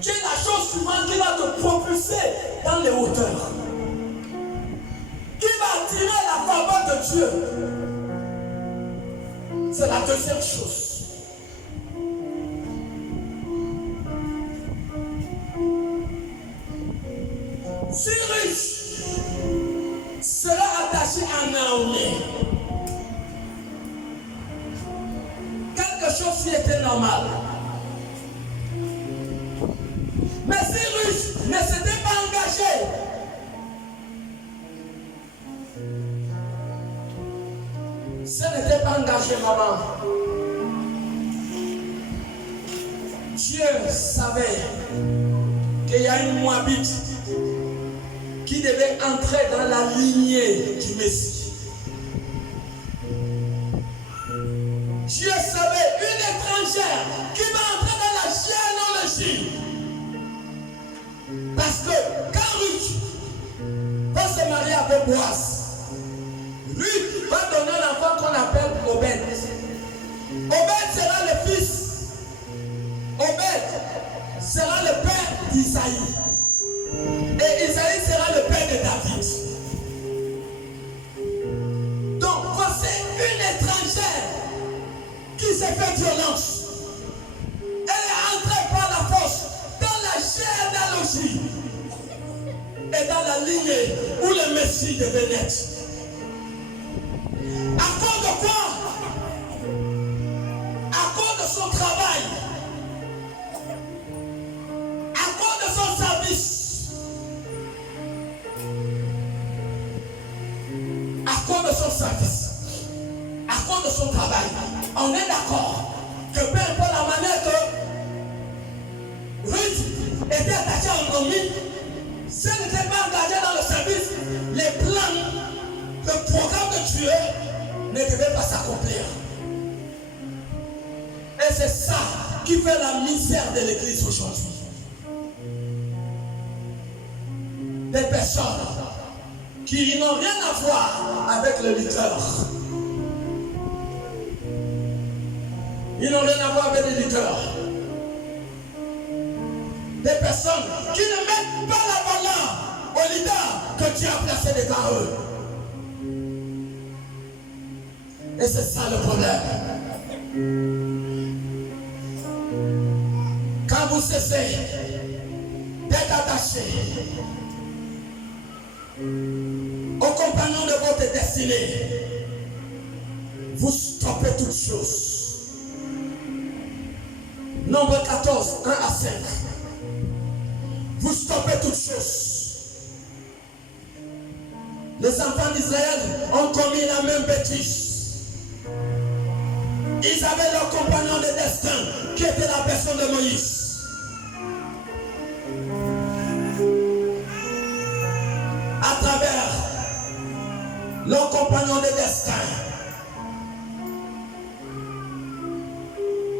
Qui est la chose suivante qui va te propulser dans les hauteurs. Qui va attirer la faveur de Dieu. C'est la deuxième chose. Cyrus sera attaché à Naomi. Quelque chose qui était normal. Mais Cyrus ne s'était pas engagé. Ce n'était pas engagé, maman. Dieu savait qu'il y a une Moabite qui devait entrer dans la lignée du Messie. Dieu savait une étrangère qui va entrer dans la généalogie. Parce que quand Ruth va se marier avec Boaz, Ruth va donner l'enfant qu'on appelle Obed. Obed sera le fils. Obed sera le père d'Isaïe. Et Isaïe sera le père de David. Donc, voici une étrangère qui s'est fait violence. Elle est entrée par la force dans la généalogie et dans la lignée où le Messie devait naître. À cause de quoi? À cause de son travail, à cause de son service, à cause de son service, à cause de son travail. On est d'accord que peu importe la manière que Ruth était attachée à Naomi, si elle n'était pas engagée dans le service, les plans, le programme de Dieu ne devait pas s'accomplir. Et c'est ça qui fait la misère de l'Église aujourd'hui. Des personnes qui n'ont rien à voir avec le leader. Ils n'ont rien à voir avec les leaders. Des personnes qui ne mettent pas la valeur au leader que Dieu a placé devant eux. Et c'est ça le problème. Quand vous cessez d'être attaché aux compagnons de votre destinée, vous stoppez toutes choses. Nombre 14, 1 à 5. Vous stoppez toutes choses. Les enfants d'Israël ont commis la même bêtise. Ils avaient leur compagnon de destin qui était la personne de Moïse. À travers leur compagnon de destin,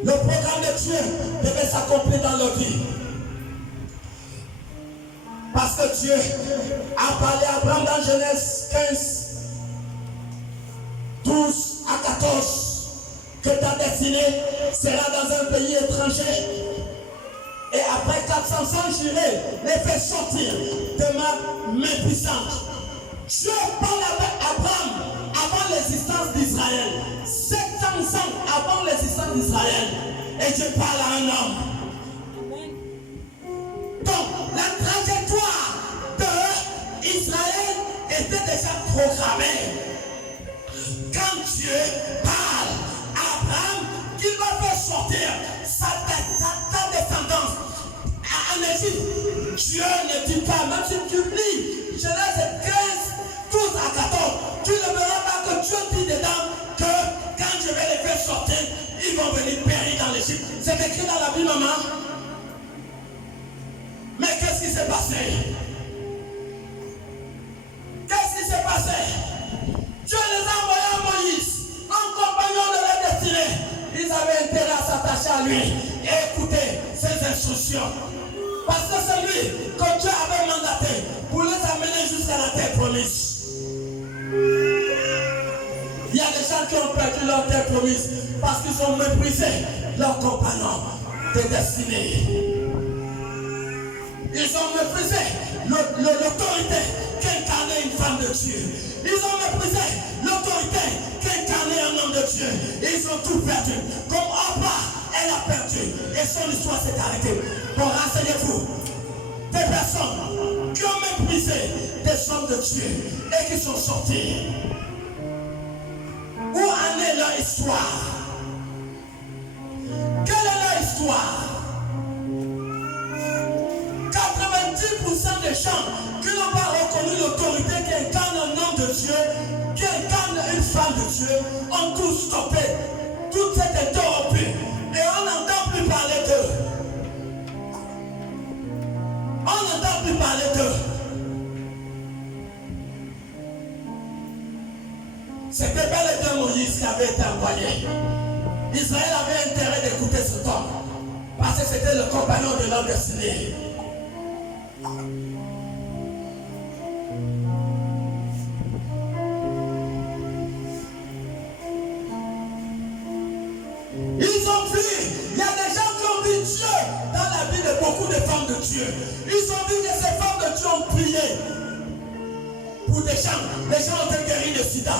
le programme de Dieu devait s'accomplir dans leur vie. Parce que Dieu a parlé à Abraham dans Genèse 15, 12 à 14, que ta destinée sera dans un pays étranger. Et après 400 ans, j'irai les faire sortir de ma main puissante. Dieu parle avec Abraham avant l'existence d'Israël. 700 ans avant l'existence d'Israël. Et Dieu parle à un homme. Donc, la trajectoire de programmé. Quand Dieu parle à Abraham qu'il va faire sortir sa descendance en Égypte, Dieu ne dit pas, même si tu lis Genèse 15, 12 à 14, tu ne verras pas que Dieu dit dedans que quand je vais les faire sortir, ils vont venir périr dans l'Égypte. C'est écrit dans la Bible, maman. Mais qu'est-ce qui s'est passé? Qu'est-ce qui s'est passé? Dieu les a envoyés à Moïse, en compagnon de la destinée. Ils avaient intérêt à s'attacher à lui et écouter ses instructions. Parce que c'est lui que Dieu avait mandaté pour les amener jusqu'à la terre promise. Il y a des gens qui ont perdu leur terre promise parce qu'ils ont méprisé leurs compagnons de destinée. Ils ont méprisé l'autorité qu'incarnait une femme de Dieu. Ils ont méprisé l'autorité qu'incarnait un homme de Dieu. Ils ont tout perdu. Comme Oprah, elle a perdu. Et son histoire s'est arrêtée. Bon, renseignez-vous. Des personnes qui ont méprisé des hommes de Dieu et qui sont sortis. Où en est leur histoire? Quelle est leur histoire? 90% des gens qui n'ont pas reconnu l'autorité qui incarne un homme de Dieu, qui incarne une femme de Dieu, ont tout stoppé. Tout s'est interrompu. Et on n'entend plus parler d'eux. On n'entend plus parler d'eux. C'était bel et bien Moïse qui avait été envoyé. Israël avait intérêt d'écouter cet homme. Parce que c'était le compagnon de leur destinée. Ils ont vu, il y a des gens qui ont vu Dieu dans la vie de beaucoup de femmes de Dieu. Ils ont vu que ces femmes de Dieu ont prié pour des gens. Les gens ont été guéris de sida.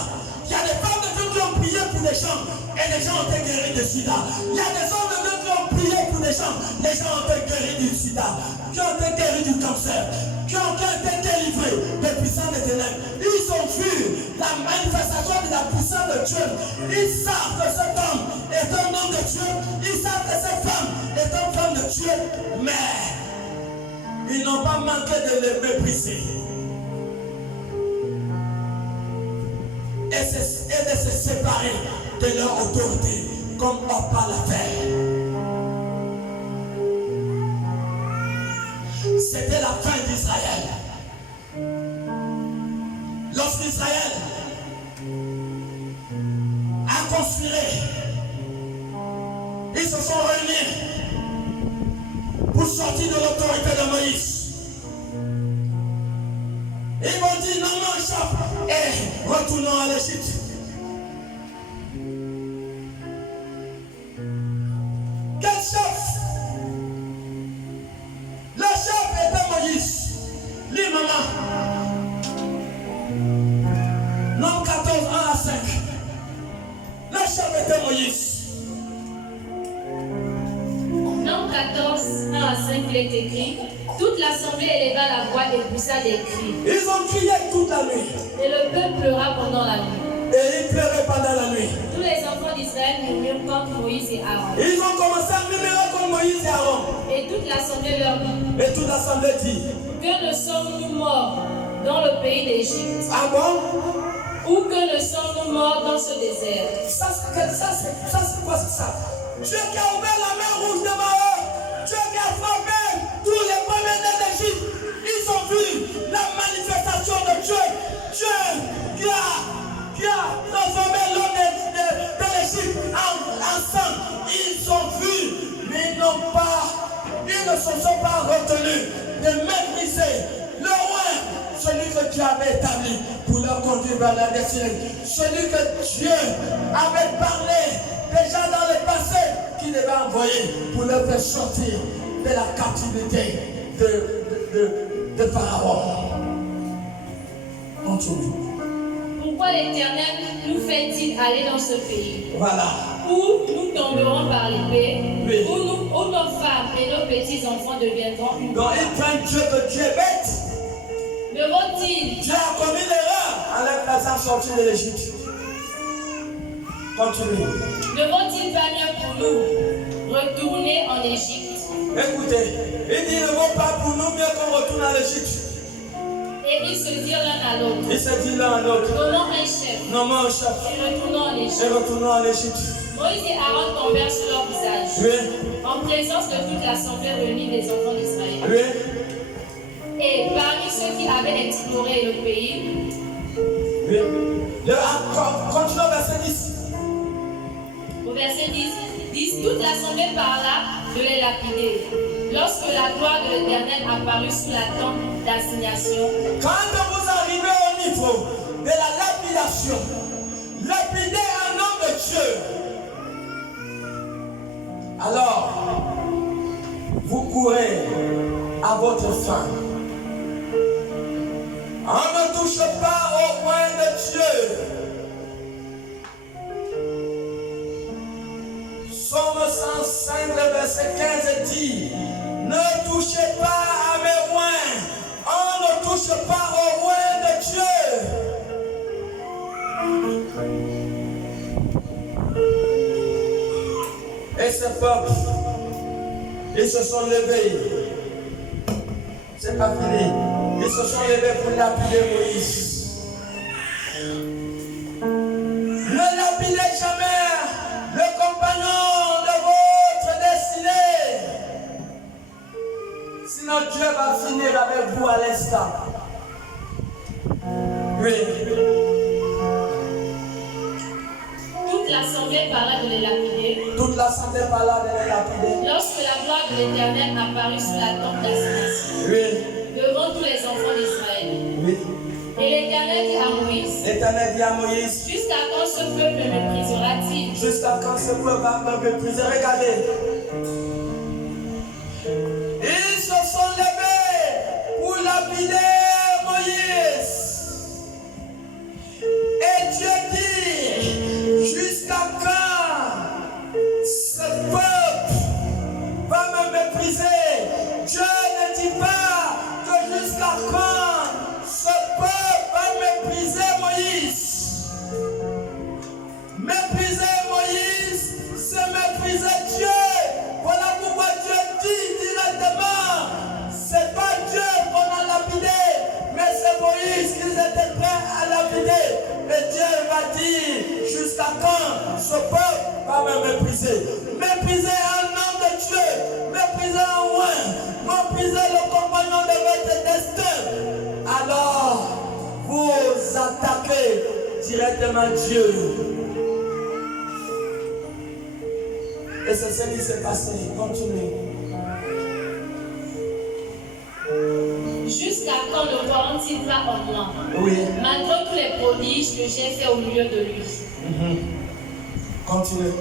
Il y a des femmes de Dieu qui ont prié pour des gens et les gens ont été guéris de sida. Il y a des hommes de Dieu qui ont prié pour des gens, les gens ont été guéris du sida, qui ont été guéris du cancer, qui ont été délivrés des puissants des ténèbres. Ils ont vu la manifestation de la puissance de Dieu. Ils savent que cet homme est un homme de Dieu. Ils savent que cette femme est une femme de Dieu. Mais ils n'ont pas manqué de les mépriser. Et de se séparer de leur autorité, comme Oprah l'a fait. C'était la fin d'Israël. Lorsqu'Israël a conspiré, ils se sont réunis pour sortir de l'autorité de Moïse. Ils m'ont dit non, non, chef, et retournons à l'Égypte. Quel chef? Le chef était Moïse. Lis, maman. Nom 14, 1 à 5. Le chef était Moïse. Nom 14, 1 à 5, il est écrit. Toute l'assemblée éleva la voix et poussa des cris. Ils ont crié toute la nuit. Et le peuple pleura pendant la nuit. Et ils pleuraient pendant la nuit. Tous les enfants d'Israël murmurent contre Moïse et Aaron. Ils ont commencé à murmurer contre Moïse et Aaron. Et toute l'assemblée leur dit. Et toute l'assemblée dit. Que ne sommes-nous morts dans le pays d'Égypte? Ah bon? Ou que ne sommes-nous morts dans ce désert? Ça c'est quoi ça? Dieu qui a ouvert la mer rouge devant eux. Dieu qui a frappé tous les premiers d'Égypte. Ils ont vu la manifestation de Dieu. Dieu qui a transformé l'homme de l'Égypte en sang. Ils ont vu, mais ils ne se sont pas retenus de mépriser le roi, celui que Dieu avait établi pour leur conduire vers la destinée. Celui que Dieu avait parlé déjà dans le passé, qu'il devait envoyer pour leur faire sortir de la captivité de Pharaon. Continue. Pourquoi l'Éternel nous fait-il aller dans ce pays? Voilà. Où nous tomberons par l'épée, Oui. où nos femmes et nos petits-enfants deviendront une Donc ils prennent Dieu que Dieu est bête. Me vaut-il Dieu a commis l'erreur les a sortis de l'Égypte. Continue. Ne vaut-il pas mieux pour nous retourner en Égypte? Écoutez, il dit ne vaut pas pour nous mieux qu'on retourne en Égypte. Et ils se dirent l'un à l'autre. Il se dit l'un à l'autre. Nommons un chef. Nommons un chef. Et retournons en Égypte. Et retournons en Égypte. Moïse et Aaron tombèrent sur leur visage. Oui. En présence de toute l'assemblée réunie des enfants d'Israël. Oui. Et parmi ceux qui avaient exploré le pays, Oui. Continuons au verset 10. au verset 10, toute l'assemblée parla de les lapider. Lorsque la gloire de l'Éternel apparut sous la tente d'assignation, Quand vous arrivez au niveau de la lapidation, lapider un homme de Dieu, alors vous courez à votre fin. On ne touche pas au point de Dieu. Psaume 105, le verset 15 dit, ne touchez pas à mes oins. On ne touche pas au oin de Dieu. Et ce peuple, ils se sont levés. C'est pas fini. Ils se sont levés pour lapider Moïse. Ne lapidez jamais le compagnon de votre destinée. Sinon Dieu va finir avec vous à l'instant. Oui. toute l'assemblée parla de les lapider. Toute l'assemblée parla de les lapider. Lorsque la gloire de l'Éternel apparut sous la tente d'assignation, Oui. devant tous les enfants d'Israël. Oui. Et l'Éternel dit à Moïse, L'Éternel dit à Moïse, jusqu'à quand ce peuple me méprisera-t-il? jusqu'à quand ce peuple va me mépriser? Regardez. Ils se sont levés pour lapider Moïse. Et Dieu dit, jusqu'à quand ce peuple va me mépriser? Dieu ne dit pas que jusqu'à quand ce peuple va mépriser Moïse. Mépriser Moïse, c'est mépriser Dieu. Voilà pourquoi Dieu dit directement, c'est pas Dieu qu'on a lapidé, mais c'est Moïse qu'ils étaient prêts à lapider. Et Dieu va dire, jusqu'à quand ce peuple va me mépriser? Mépriser un homme de Dieu, mépriser un roi, mépriser le compagnon de votre destin. Alors, vous attaquez directement Dieu. Et c'est ce qui s'est passé. Continuez. Jusqu'à quand ne croiront-ils pas en moi, Oui. malgré tous les prodiges que j'ai faits au milieu de lui? Continuez.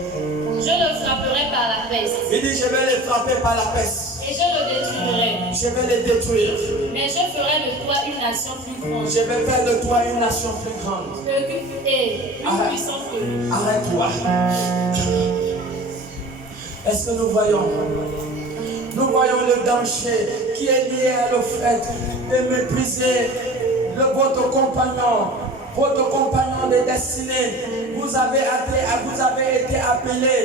Je le frapperai par la peste, Il dit, je vais les frapper par la peste. et je le détruirai. Je vais les détruire. Mais je ferai de toi une nation plus grande Je vais faire de toi une nation plus grande. et plus puissante que lui. Arrête-toi. Est-ce que nous voyons? Nous voyons le danger qui est lié à le fait de mépriser votre compagnon de destinée. Vous avez été appelé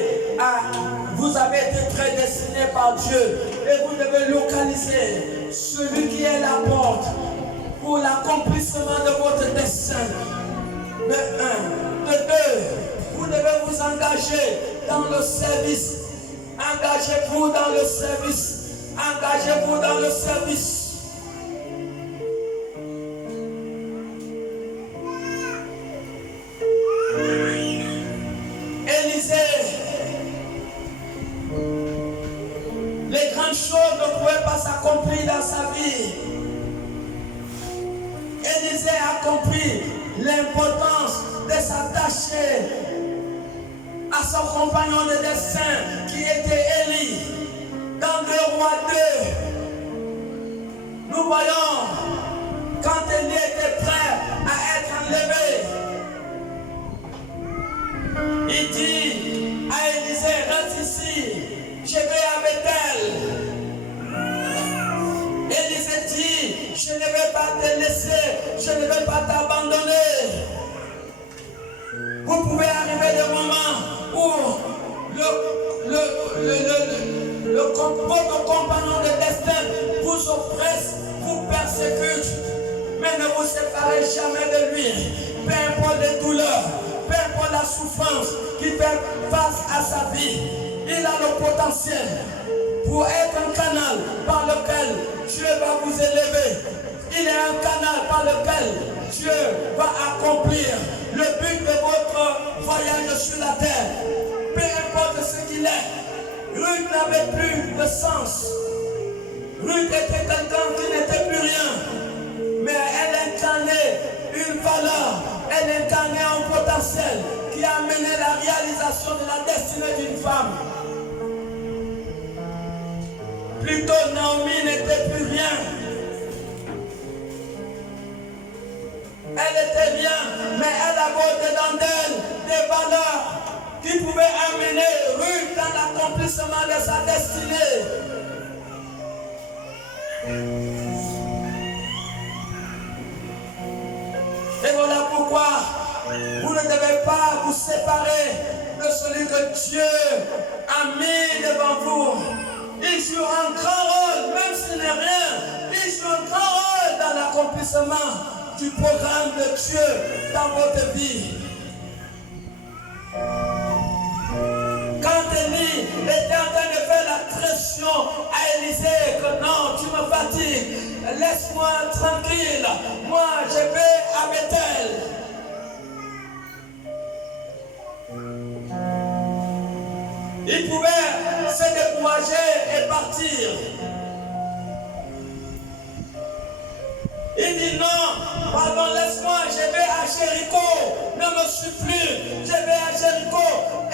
vous avez été prédestiné par Dieu et vous devez localiser celui qui est la porte pour l'accomplissement de votre destin. De un, de deux, vous devez vous engager dans le service. Engagez-vous dans le service. Engagez-vous dans le service. Élisée, les grandes choses ne pouvaient pas s'accomplir dans sa vie. Élisée a compris l'importance de s'attacher à son compagnon de destin qui était Élie. Dans 2 Rois 2, nous voyons quand Élie était prêt à être enlevé, il dit à Élisée, reste ici, je vais à Bethel. Élisée dit, je ne vais pas te laisser, je ne vais pas t'abandonner. Vous pouvez arriver des moments où votre compagnon de destin vous oppresse, vous persécute, mais ne vous séparez jamais de lui. Peu importe les douleurs, peu importe la souffrance qui fait face à sa vie, il a le potentiel pour être un canal par lequel Dieu va vous élever. Il est un canal par lequel Dieu va accomplir le but de votre voyage sur la terre. Peu importe ce qu'il est, Ruth n'avait plus de sens. Ruth était quelqu'un qui n'était plus rien. Mais elle incarnait une valeur, elle incarnait un potentiel qui a amené la réalisation de la destinée d'une femme. Plutôt, Naomi n'était plus rien. Elle était rien, mais elle avait au-dedans d'elle des valeurs qui pouvaient amener Ruth dans l'accomplissement de sa destinée. Et voilà pourquoi vous ne devez pas vous séparer de celui que Dieu a mis devant vous. Il joue un grand rôle, même s'il n'est rien, il joue un grand rôle dans l'accomplissement du programme de Dieu dans votre vie. Quand Élie était en train de faire la pression à Élisée, que non, tu me fatigues, laisse-moi tranquille, moi je vais à Bethel. Il pouvait se décourager et partir. Il dit non, pardon, laisse-moi, je vais à Jéricho, ne me suis plus, je vais à Jéricho.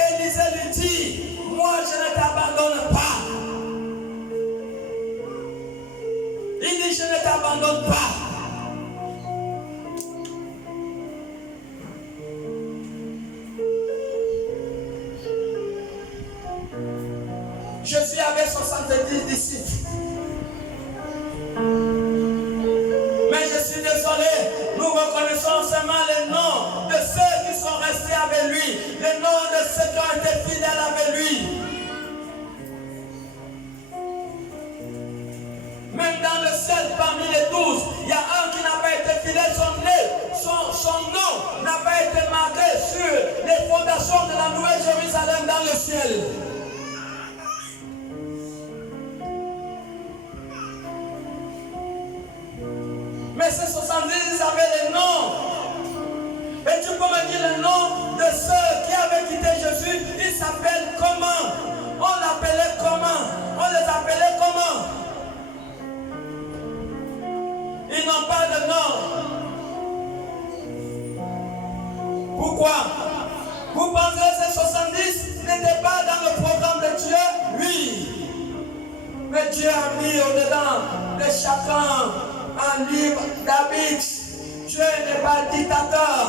Élisée lui dit, moi je ne t'abandonne pas. Il dit, je ne t'abandonne pas. Je suis avec 70 disciples. Mais je suis désolé, nous reconnaissons seulement les noms de ceux qui sont restés avec lui, les noms de ceux qui ont été fidèles avec lui. Même dans le ciel, parmi les 12, il y a un qui n'a pas été fidèle, son nom n'a pas été marqué sur les fondations de la Nouvelle Jérusalem dans le ciel. Mais ces 70 avaient les noms. Et tu peux me dire le nom de ceux qui avaient quitté Jésus. Ils s'appellent comment? On l'appelait comment? On les appelait comment? Ils n'ont pas de nom. Pourquoi? Vous pensez que ces 70 n'étaient pas dans le programme de Dieu? Oui. Mais Dieu a mis au-dedans de chacun un livre d'habits. Dieu n'est pas dictateur.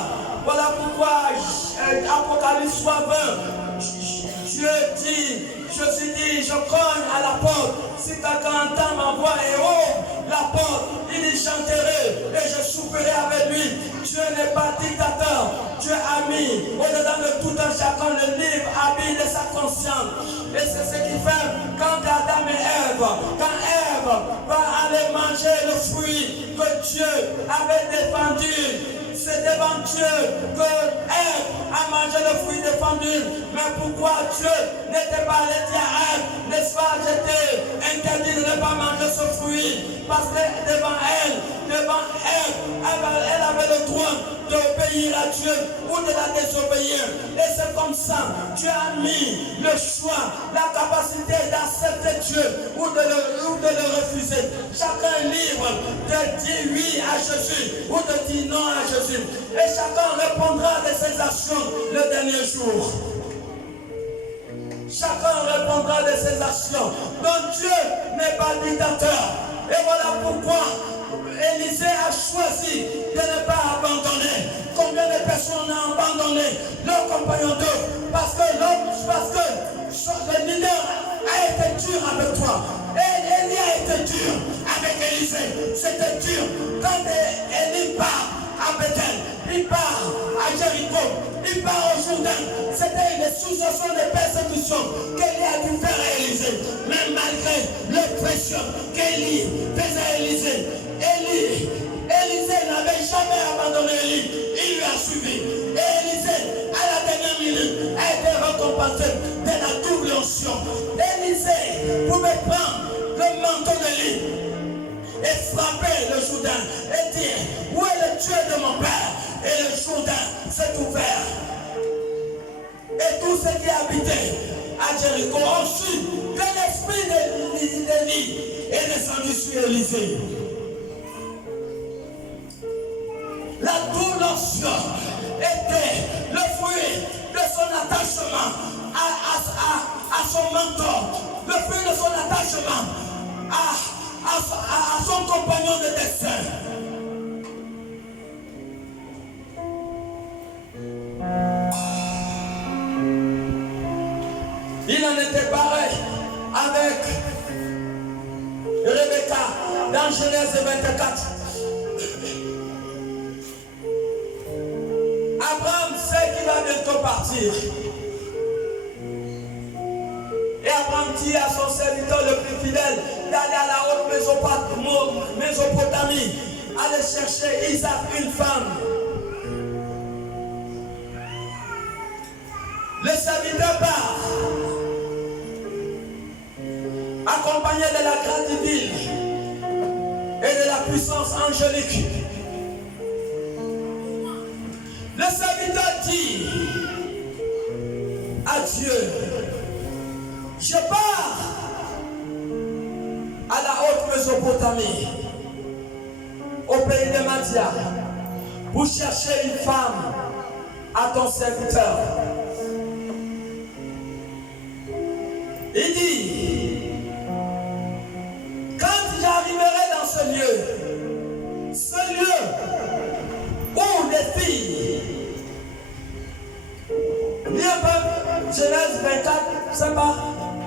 Voilà pourquoi Apocalypse 20, Dieu dit, Jésus dit, je cogne à la porte. Si quelqu'un entend ma voix et ouvre la porte, il dit, j'entrerai et je souperai avec lui. Dieu n'est pas dictateur. Dieu a mis au-dedans de tout un chacun le livre habile de sa conscience. Et c'est ce qui fait quand Adam et Ève, quand Ève va aller manger le fruit que Dieu avait défendu, c'est devant Dieu que Ève a mangé le fruit défendu. Mais pourquoi Dieu n'était pas allé dire à Ève, n'est-ce pas, j'étais interdit de ne pas manger ce fruit? Parce que devant elle, elle avait le droit d'obéir à Dieu ou de la désobéir. Et c'est comme ça, Dieu a mis le choix, la capacité d'accepter Dieu ou de le refuser. Chacun est libre de dire oui à Jésus ou de dire non à Jésus. Et chacun répondra de ses actions le dernier jour. Chacun répondra de ses actions. Donc Dieu n'est pas dictateur. Et voilà pourquoi Élisée a choisi de ne pas abandonner. Combien de personnes ont abandonné leurs compagnons d'eux parce que le leader a été dur avec toi. Et Élie a été dur avec Élisée. C'était dur. Quand Élie part à Bethel, il part à à Jéricho, il part au Jourdain. C'était une succession de persécutions qu'Élie a dû faire à Élisée. Mais malgré l'oppression qu'Élie faisait à Élisée, Élisée n'avait jamais abandonné Élie. Il lui a suivi. Et Élisée, à la dernière minute, a été récompensé de la double onction. Élisée pouvait prendre le manteau d'Élie et frapper le Jourdain et dire: où est le Dieu de mon père? Et le Jourdain s'est ouvert. Et tous ceux qui habitaient à Jéricho ont su que l'esprit d'Élie est descendu sur Élisée. La double onction était le fruit de son attachement à son mentor, le fruit de son attachement à son compagnon de destin. Il en était pareil avec Rebecca dans Genèse 24. Abraham sait qu'il va bientôt partir. Et Abraham dit à son serviteur le plus fidèle d'aller à la haute Mésopotamie, aller chercher Isaac, une femme. Le serviteur part, accompagné de la grâce divine et de la puissance angélique. Le serviteur dit à Dieu: je pars à la haute Mésopotamie, au pays de Madia, pour chercher une femme à ton serviteur. Il dit: quand j'arriverai dans ce lieu où les filles, lis un peu Genèse 24, c'est pas,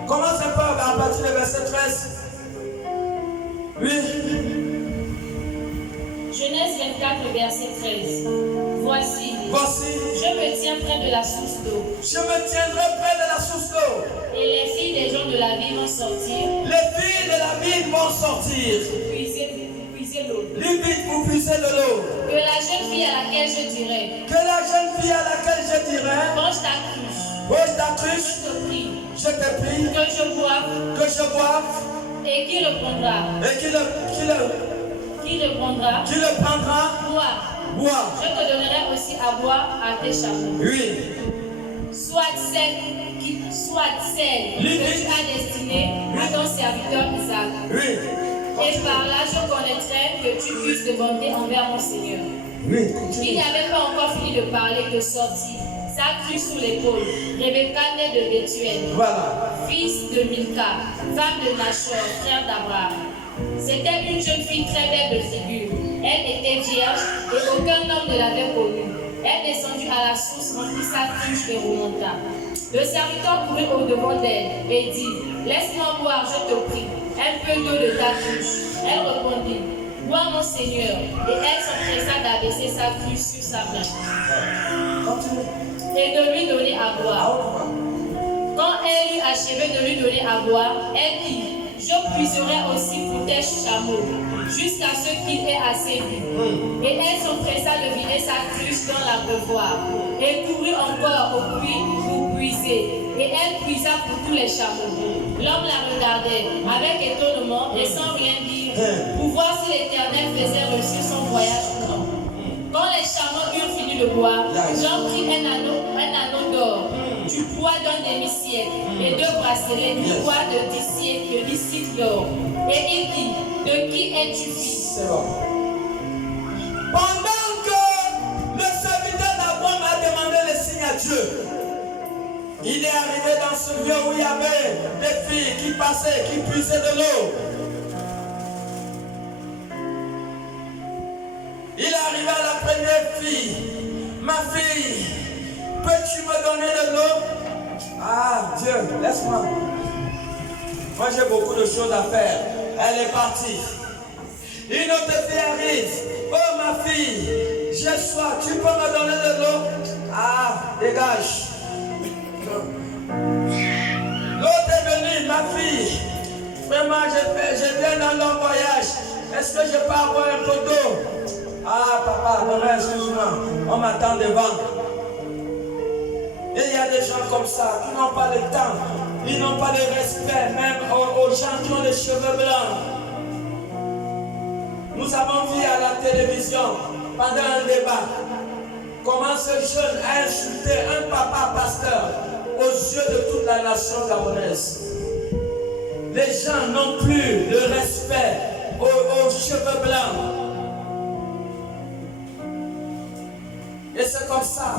commence un peu à partir du verset 13. Oui. Genèse 24, le verset 13. Voici, je me tiens près de la source d'eau. Je me tiendrai près de la source d'eau. Et les filles des gens de la ville vont sortir. Les filles de la ville vont sortir. Puiser l'eau. Vite, vous puisez de l'eau. Que la jeune fille à laquelle je dirai. Que la jeune fille à laquelle je dirai. Range ta cruche. Range ta cruche. Je te prie. Je te prie. Que je boive. Que je boive. Et qui le prendra. Et qui le prendra. Bois. Je te donnerai aussi à boire à tes chameaux. Oui. Soit celle que tu as destinée à ton serviteur Isaac. Oui. Et par là, je connaîtrai que tu puisses de bonté envers mon Seigneur. Oui. Il n'avait pas encore fini de parler que sortit sa cruche sous l'épaule. Rebecca née de Bethuel, Voilà. fils de Milka, femme de Nachor, frère d'Abraham. C'était une jeune fille très belle de figure. Elle était vierge et aucun homme ne l'avait connue. Elle descendit à la source, remplit sa cruche et remonta. Le serviteur courut au-devant d'elle et dit: laisse-moi boire, je te prie, un peu d'eau de ta cruche. Elle répondit: bois mon Seigneur. Et elle s'empressa d'abaisser sa cruche sur sa main et de lui donner à boire. Quand elle eut achevé de lui donner à boire, elle dit: je puiserai aussi pour tes chameaux, jusqu'à ce qu'il ait assez bu. Et elle s'empressa de vider sa cruche dans l'abreuvoir, et courut encore au puits pour puiser. Et elle puisa pour tous les chameaux. L'homme la regardait avec étonnement et sans rien dire, pour voir si l'Éternel faisait réussir son voyage ou non. Quand les chameaux eurent fini de boire, Jean prit un anneau d'or, du poids d'un demi-siècle, et 2 bracelets du poids de 10 cycles d'or. Et il dit: de qui es-tu fils? C'est bon. Pendant que le serviteur d'Abraham a demandé le signe à Dieu, il est arrivé dans ce lieu où il y avait des filles qui passaient, qui puisaient de l'eau. Il est arrivé à la première fille: ma fille, peux-tu me donner de l'eau? Ah Dieu, laisse-moi. Moi j'ai beaucoup de choses à faire. Elle est partie. Une autre fille arrive: oh ma fille, J'ai soif, tu peux me donner de l'eau? Ah, dégage. L'autre est venue, ma fille. Vraiment, je viens dans leur voyage. Est-ce que je peux avoir un peu d'eau? Ah, papa, non, excuse-moi. On m'attend devant. Et il y a des gens comme ça qui n'ont pas le temps. Ils n'ont pas de respect, même aux gens qui ont les cheveux blancs. Nous avons vu à la télévision, pendant un débat, comment ce jeune a insulté un papa pasteur aux yeux de toute la nation gabonaise. Les gens n'ont plus de respect aux cheveux blancs. Et c'est comme ça.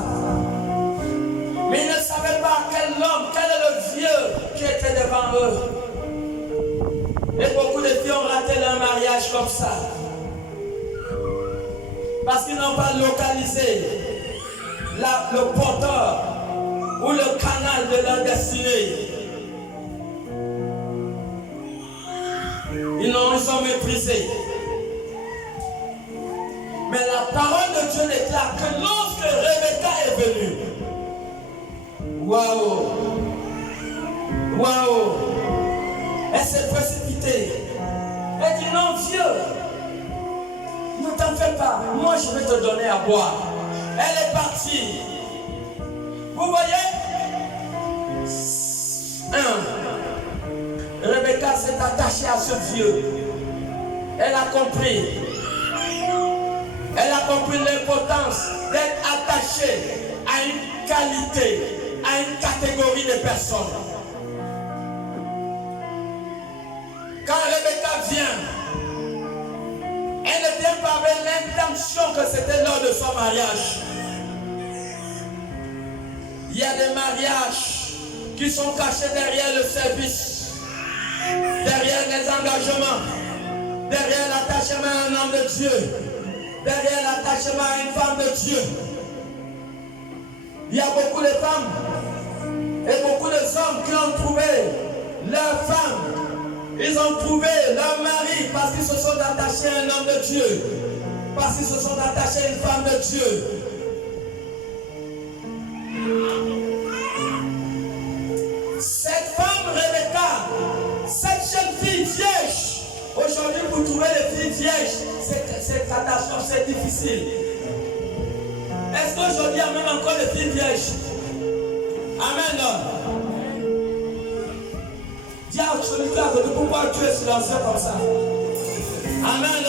Mais ils ne savaient pas quel homme, quel est le vieux qui était devant eux. Et beaucoup de filles ont raté leur mariage comme ça. Parce qu'ils n'ont pas localisé le porteur ou le canal de leur destinée. Ils ont méprisé. Mais la parole de Dieu déclare que lorsque Rebecca est venue, waouh, waouh, elle s'est précipitée. Elle dit non, vieux, ne t'en fais pas, moi je vais te donner à boire. Elle est partie. Vous voyez? Rebecca s'est attachée à ce vieux. Elle a compris. Elle a compris l'importance d'être attachée à une qualité, à une catégorie de personnes. Quand Rebecca vient, elle ne vient pas avec l'intention que c'était lors de son mariage. Il y a des mariages qui sont cachés derrière le service, derrière les engagements, derrière l'attachement à un homme de Dieu, derrière l'attachement à une femme de Dieu. Il y a beaucoup de femmes et beaucoup d'hommes qui ont trouvé leur femme. Ils ont trouvé leur mari parce qu'ils se sont attachés à un homme de Dieu, parce qu'ils se sont attachés à une femme de Dieu. Cette femme Rebecca, cette jeune fille vierge, aujourd'hui pour trouver les filles vierges, c'est catastrophe, c'est difficile. Est-ce qu'aujourd'hui il y a même encore des filles vierges? Amen. Dis à celui qui a côté, pourquoi tu es silencieux comme ça? Amen.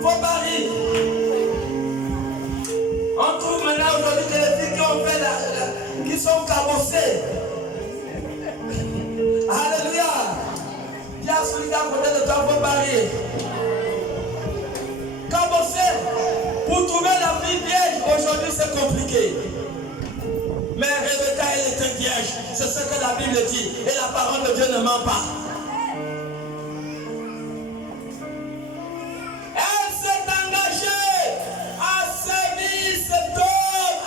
Vos paris. On trouve maintenant aujourd'hui que les filles qui ont fait qui sont cabossées. Alléluia. Dis à celui qui a côté de toi, vos paris. Cabossées. Pour trouver la fille vierge, aujourd'hui c'est compliqué. Mais Rebecca, elle était vierge. C'est ce que la Bible dit. Et la parole de Dieu ne ment pas. Elle s'est engagée à servir cet homme,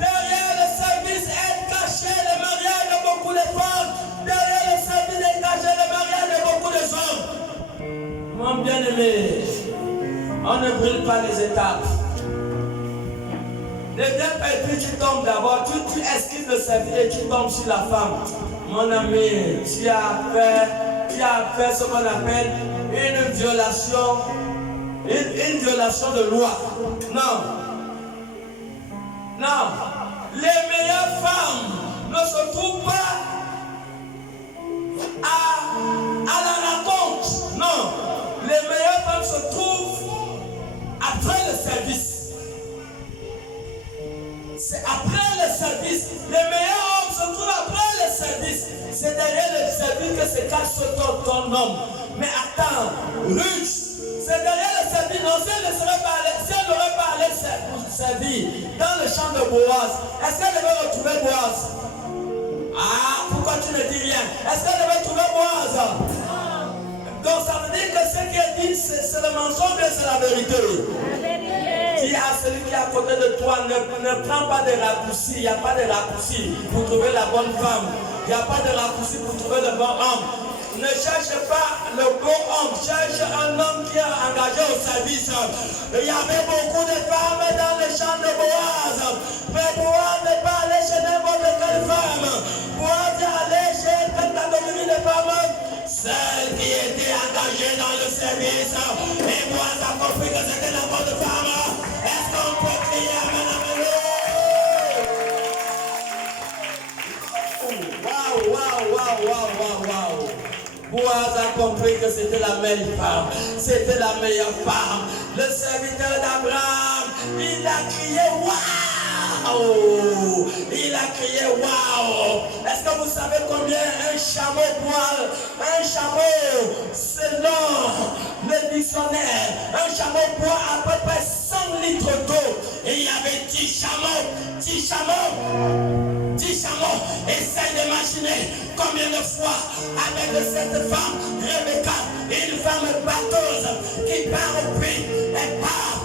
Derrière le service, elle cachait le mariage de beaucoup de femmes. Derrière le service, elle cachait le mariage de beaucoup de hommes. Mon bien-aimé, on ne brûle pas les étapes. Ne viens pas et puis tu tombes d'abord, tu esquives le service et tu tombes sur la femme. Mon ami, tu as fait ce qu'on appelle une violation de loi. Non. Les meilleures femmes ne se trouvent pas à la rencontre. Non. Les meilleures femmes se trouvent après le service. C'est après le service. Les meilleurs hommes se trouvent après le service. C'est derrière le service que se cache ton homme. Mais attends, Ruth, c'est derrière le service. Non, si elle n'aurait pas allé servir dans le champ de Boaz, est-ce qu'elle devait retrouver Boaz? Ah, pourquoi tu ne dis rien? Est-ce qu'elle devait trouver Boaz? Donc ça veut dire que ce qu'elle dit, c'est le mensonge et c'est la vérité. Dis à celui qui est à côté de toi, ne prends pas de raccourcis. Il n'y a pas de raccourcis pour trouver la bonne femme. Il n'y a pas de raccourcis pour trouver le bon homme. Ne cherche pas le bon homme, cherche un homme qui est engagé au service. Il y avait beaucoup de femmes dans le champ de Boaz. Mais Boaz n'est pas allé chez n'importe quelle femme. Boaz est allé chez une catégorie de femmes, celle qui était engagée dans le service. Et Boaz a compris que c'était la bonne femme. Est-ce qu'on peut crier Amen, Amen? Waouh. Boaz a compris que c'était la meilleure femme. C'était la meilleure femme. Le serviteur d'Abraham, il a crié waouh. Il a crié waouh. Est-ce que vous savez combien un chameau poil, un chameau, selon le dictionnaire, un chameau boit à peu près 100 litres d'eau. Et il y avait 10 chameaux. 10 chameaux. 10 chameaux. Essaye d'imaginer combien de fois avec cette femme, Rebecca, une femme batteuse qui part au puits, elle part,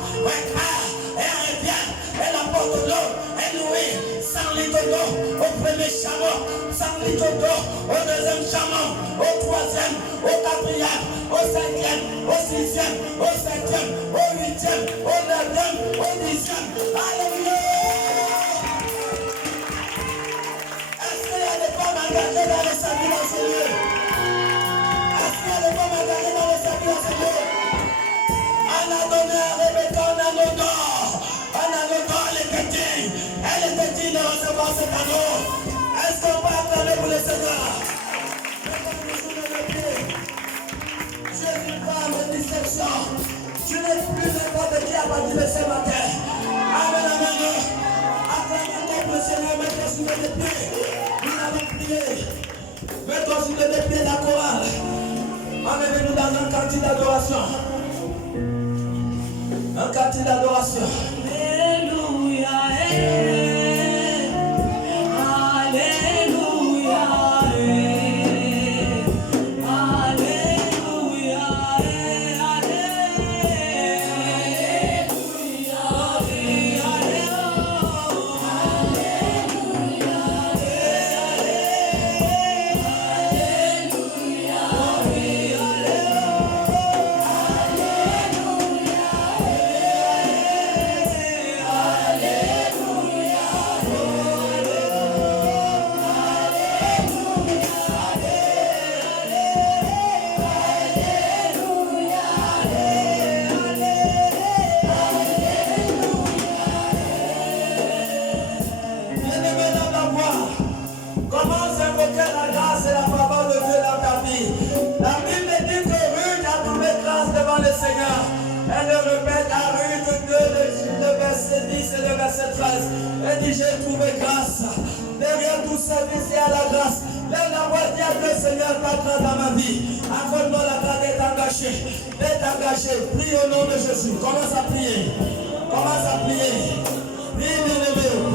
elle revient, elle apporte de l'eau, elle nourrit 100 litres d'eau au premier chameau, 100 litres d'eau au deuxième chameau, au troisième, au quatrième, au cinquième, au sixième, au septième, au huitième, au neuvième, au dixième. Alléluia! Engagé dans le salut dans ce lieu. Est-ce qu'il y a des femmes engagées dans le salut dans ce lieu? On a donné à Rebecca un anneau d'or. Un anneau d'or, elle était digne. Elle était digne de recevoir cet anneau. Est-ce qu'on peut acclamer pour le Seigneur? Tu es une femme de distinction. Tu n'es plus n'importe qui à partir de ce matin. Amen, amen. Acclamez pour le Seigneur, mettez sur les pieds. Mets-toi sur les pieds de la chorale. Emmenez-nous dans un cantique d'adoration. Un cantique d'adoration. Alléluia. Alléluia. Elle dit j'ai trouvé grâce. Derrière tout service et à la grâce. Lève la voix, dis à Dieu Seigneur, ta grâce dans ma vie. Accorde-moi la grâce d'être engagé. D'être engagé. Prie au nom de Jésus. Commence à prier. Commence à prier. Prie, bien-aimé.